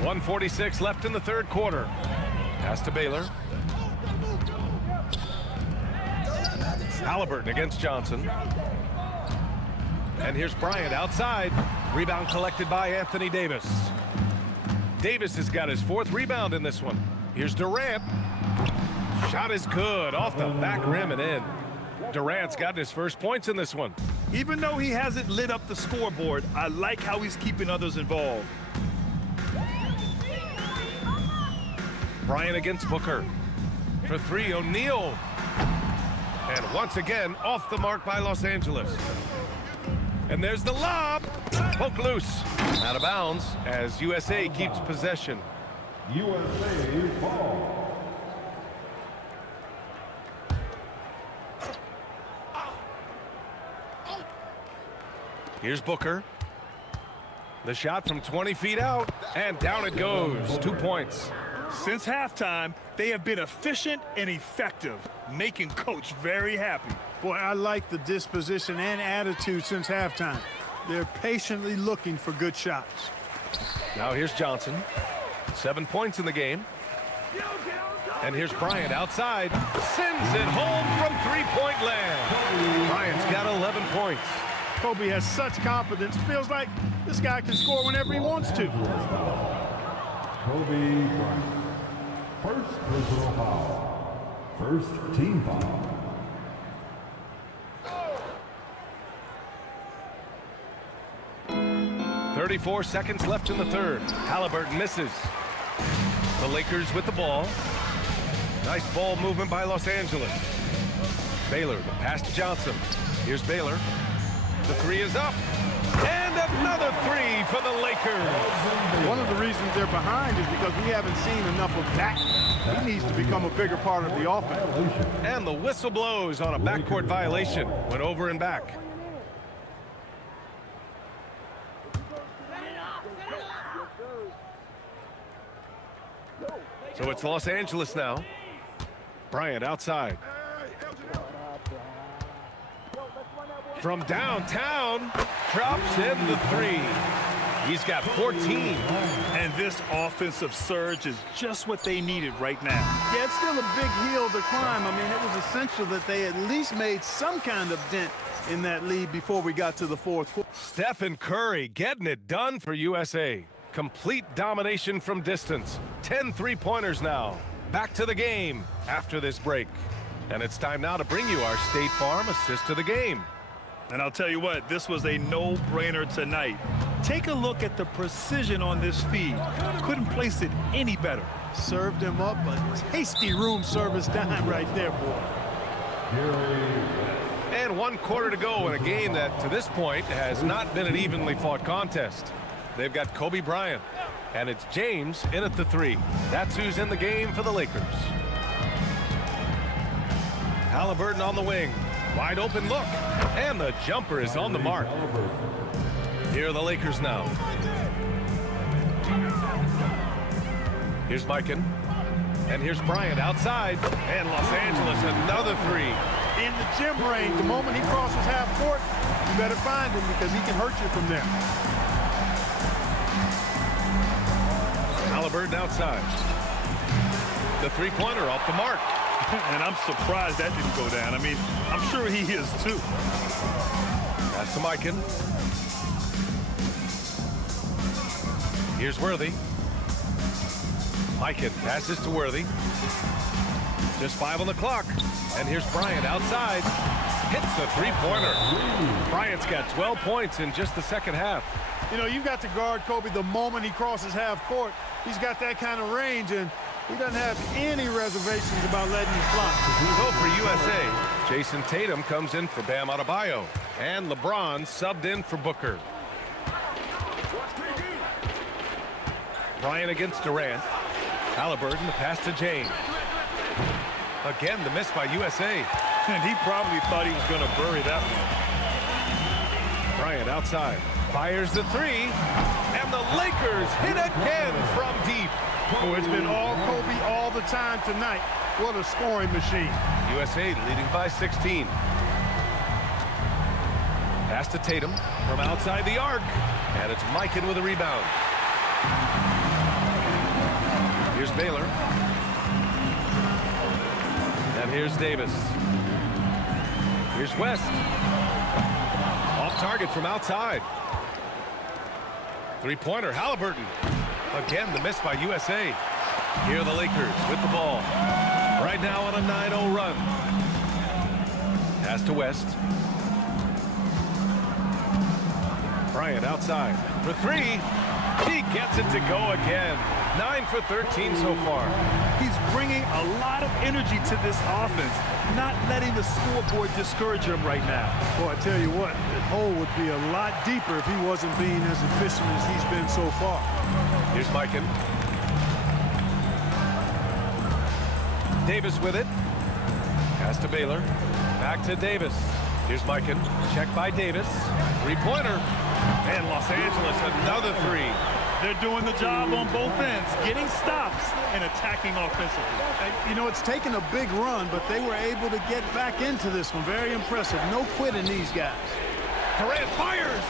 1:46 left in the 3rd quarter. Pass to Baylor. Halliburton against Johnson. And here's Bryant outside. Rebound collected by Anthony Davis. Davis has got his 4th rebound in this one. Here's Durant. Shot is good off the back rim and in. Durant's gotten his first points in this one. Even though he hasn't lit up the scoreboard, I like how he's keeping others involved. Bryant against Booker. For 3, O'Neal. And once again, off the mark by Los Angeles. And there's the lob. Poke loose. Out of bounds as USA keeps possession. USA ball. Here's Booker. The shot from 20 feet out. And down it goes. 2 points. Since halftime, they have been efficient and effective, making Coach very happy. Boy, I like the disposition and attitude since halftime. They're patiently looking for good shots. Now here's Johnson. 7 points in the game. And here's Bryant outside. Sends it home from 3-point land. Bryant's got 11 points. Kobe has such confidence. Feels like this guy can score whenever he wants to. Kobe Bryant. First personal foul. First team foul. .34 seconds left in the 3rd. Halliburton misses. The Lakers with the ball. Nice ball movement by Los Angeles. Baylor, the pass to Johnson. Here's Baylor. The 3 is up. And another 3 for the Lakers. One of the reasons they're behind is because we haven't seen enough of that. He needs to become a bigger part of the offense. And the whistle blows on a backcourt violation. Went over and back. So it's Los Angeles now. Bryant outside. From downtown, drops in the 3. He's got 14. And this offensive surge is just what they needed right now. Yeah, it's still a big hill to climb. I mean, it was essential that they at least made some kind of dent in that lead before we got to the 4th quarter. Stephen Curry getting it done for USA. Complete domination from distance. 10 3-pointers now. Back to the game after this break. And it's time now to bring you our State Farm assist to the game. And I'll tell you what, this was a no-brainer tonight. Take a look at the precision on this feed. Couldn't place it any better. Served him up a tasty room service dime right there, boy. And 1 quarter to go in a game that, to this point, has not been an evenly fought contest. They've got Kobe Bryant, and it's James in at the 3. That's who's in the game for the Lakers. Halliburton on the wing. Wide open look. And the jumper is on the mark. Here are the Lakers now. Here's Mikan. And here's Bryant outside. And Los Angeles another 3. in the gym range. The moment he crosses half court, you better find him because he can hurt you from there. Halliburton outside. The three-pointer off the mark. And I'm surprised that didn't go down. I mean, I'm sure he is too. Pass to Mikan. Here's Worthy. Mikan passes to Worthy. Just 5 on the clock. And here's Bryant outside. Hits the three-pointer. Bryant's got 12 points in just the second half. You know, you've got to guard Kobe the moment he crosses half court. He's got that kind of range, and he doesn't have any reservations about letting you fly. So for USA, Jason Tatum comes in for Bam Adebayo. And LeBron subbed in for Booker. Bryant against Durant. Halliburton, the pass to James. Again, the miss by USA. And he probably thought he was going to bury that one. Bryant outside. Fires the three. And the Lakers hit again from deep. Oh, it's been all Kobe all the time tonight. What a scoring machine. USA leading by 16. Pass to Tatum from outside the arc. And it's Mikan with a rebound. Here's Baylor. And here's Davis. Here's West. Off target from outside. Three-pointer, Halliburton. Again, the miss by USA. Here are the Lakers with the ball. Right now on a 9-0 run. Pass to West. Bryant outside for three. He gets it to go again. 9 for 13 so far. He's bringing a lot of energy to this offense, not letting the scoreboard discourage him right now. Boy, I tell you what, the hole would be a lot deeper if he wasn't being as efficient as he's been so far. Here's Mikan. Davis with it. Pass to Baylor. Back to Davis. Here's Mikan. Check by Davis. Three-pointer. And Los Angeles, another three. They're doing the job on both ends, getting stops and attacking offensively. You know, it's taken a big run, but they were able to get back into this one. Very impressive. No quitting these guys. Durant fires.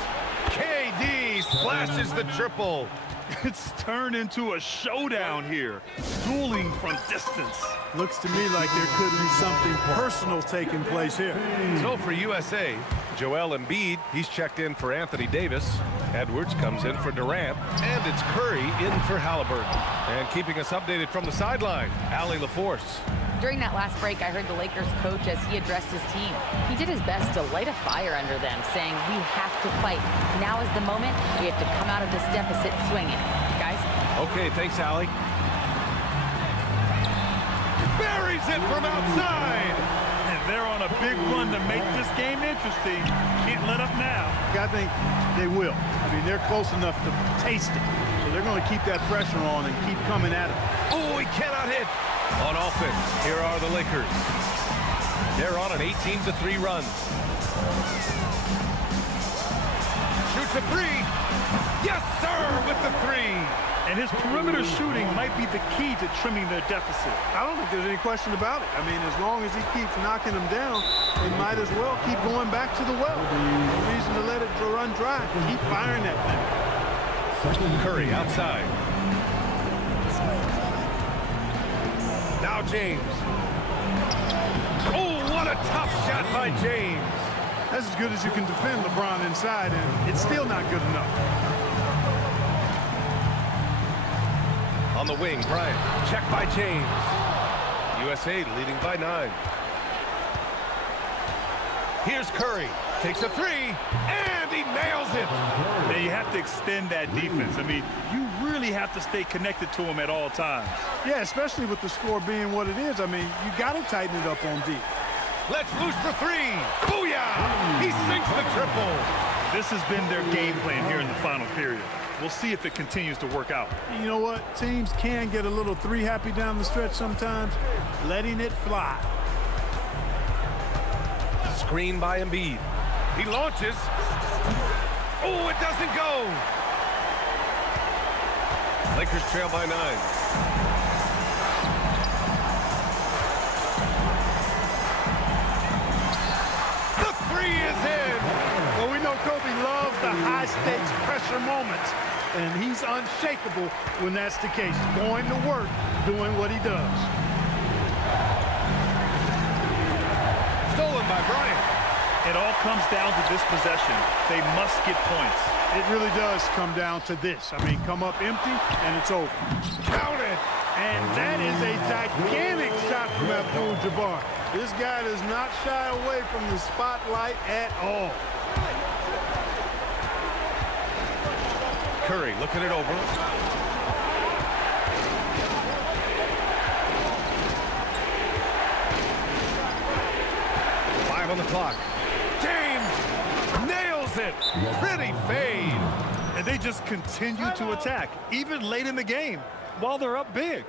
KD splashes the triple. It's turned into a showdown here. Dueling from distance. Looks to me like there could be something personal taking place here. So for USA, Joel Embiid, he's checked in for Anthony Davis. Edwards comes in for Durant. And it's Curry in for Halliburton. And keeping us updated from the sideline, Allie LaForce. During that last break, I heard the Lakers coach as he addressed his team. He did his best to light a fire under them, saying, we have to fight. Now is the moment. We have to come out of this deficit swinging. Guys? Okay, thanks, Allie. Buries it from outside. And they're on a big run to make this game interesting. Can't let up now. I think they will. I mean, they're close enough to taste it. So they're going to keep that pressure on and keep coming at it. Oh, he cannot hit. On offense, here are the Lakers. They're on an 18-3 run. Shoots a three. Yes, sir, with the three. And his perimeter shooting might be the key to trimming their deficit. I don't think there's any question about it. I mean, as long as he keeps knocking them down, they might as well keep going back to the well. No reason to let it run dry. Keep firing that thing. Curry outside. Now James. Oh, what a tough shot by James. That's as good as you can defend LeBron inside, and it's still not good enough. On the wing, Bryant. Check by James. USA leading by 9. Here's Curry. Takes a three, and he nails it. Now you have to extend that defense. I mean, you really have to stay connected to him at all times. Yeah, especially with the score being what it is. I mean, you got to tighten it up on D. Let's loose for three. Booyah! He sinks the triple. This has been their game plan here in the final period. We'll see if it continues to work out. You know what? Teams can get a little three happy down the stretch sometimes. Letting it fly. Screen by Embiid. He launches. Oh, it doesn't go. Lakers trail by 9. Kobe loves the high-stakes pressure moments, and he's unshakable when that's the case. Going to work, doing what he does. Stolen by Bryant. It all comes down to this possession. They must get points. It really does come down to this. I mean, come up empty, and it's over. Counted. And that is a gigantic shot from Abdul-Jabbar. This guy does not shy away from the spotlight at all. Curry looking it over. On the clock. James nails it. Pretty fade. And they just continue to attack, even late in the game, while they're up big.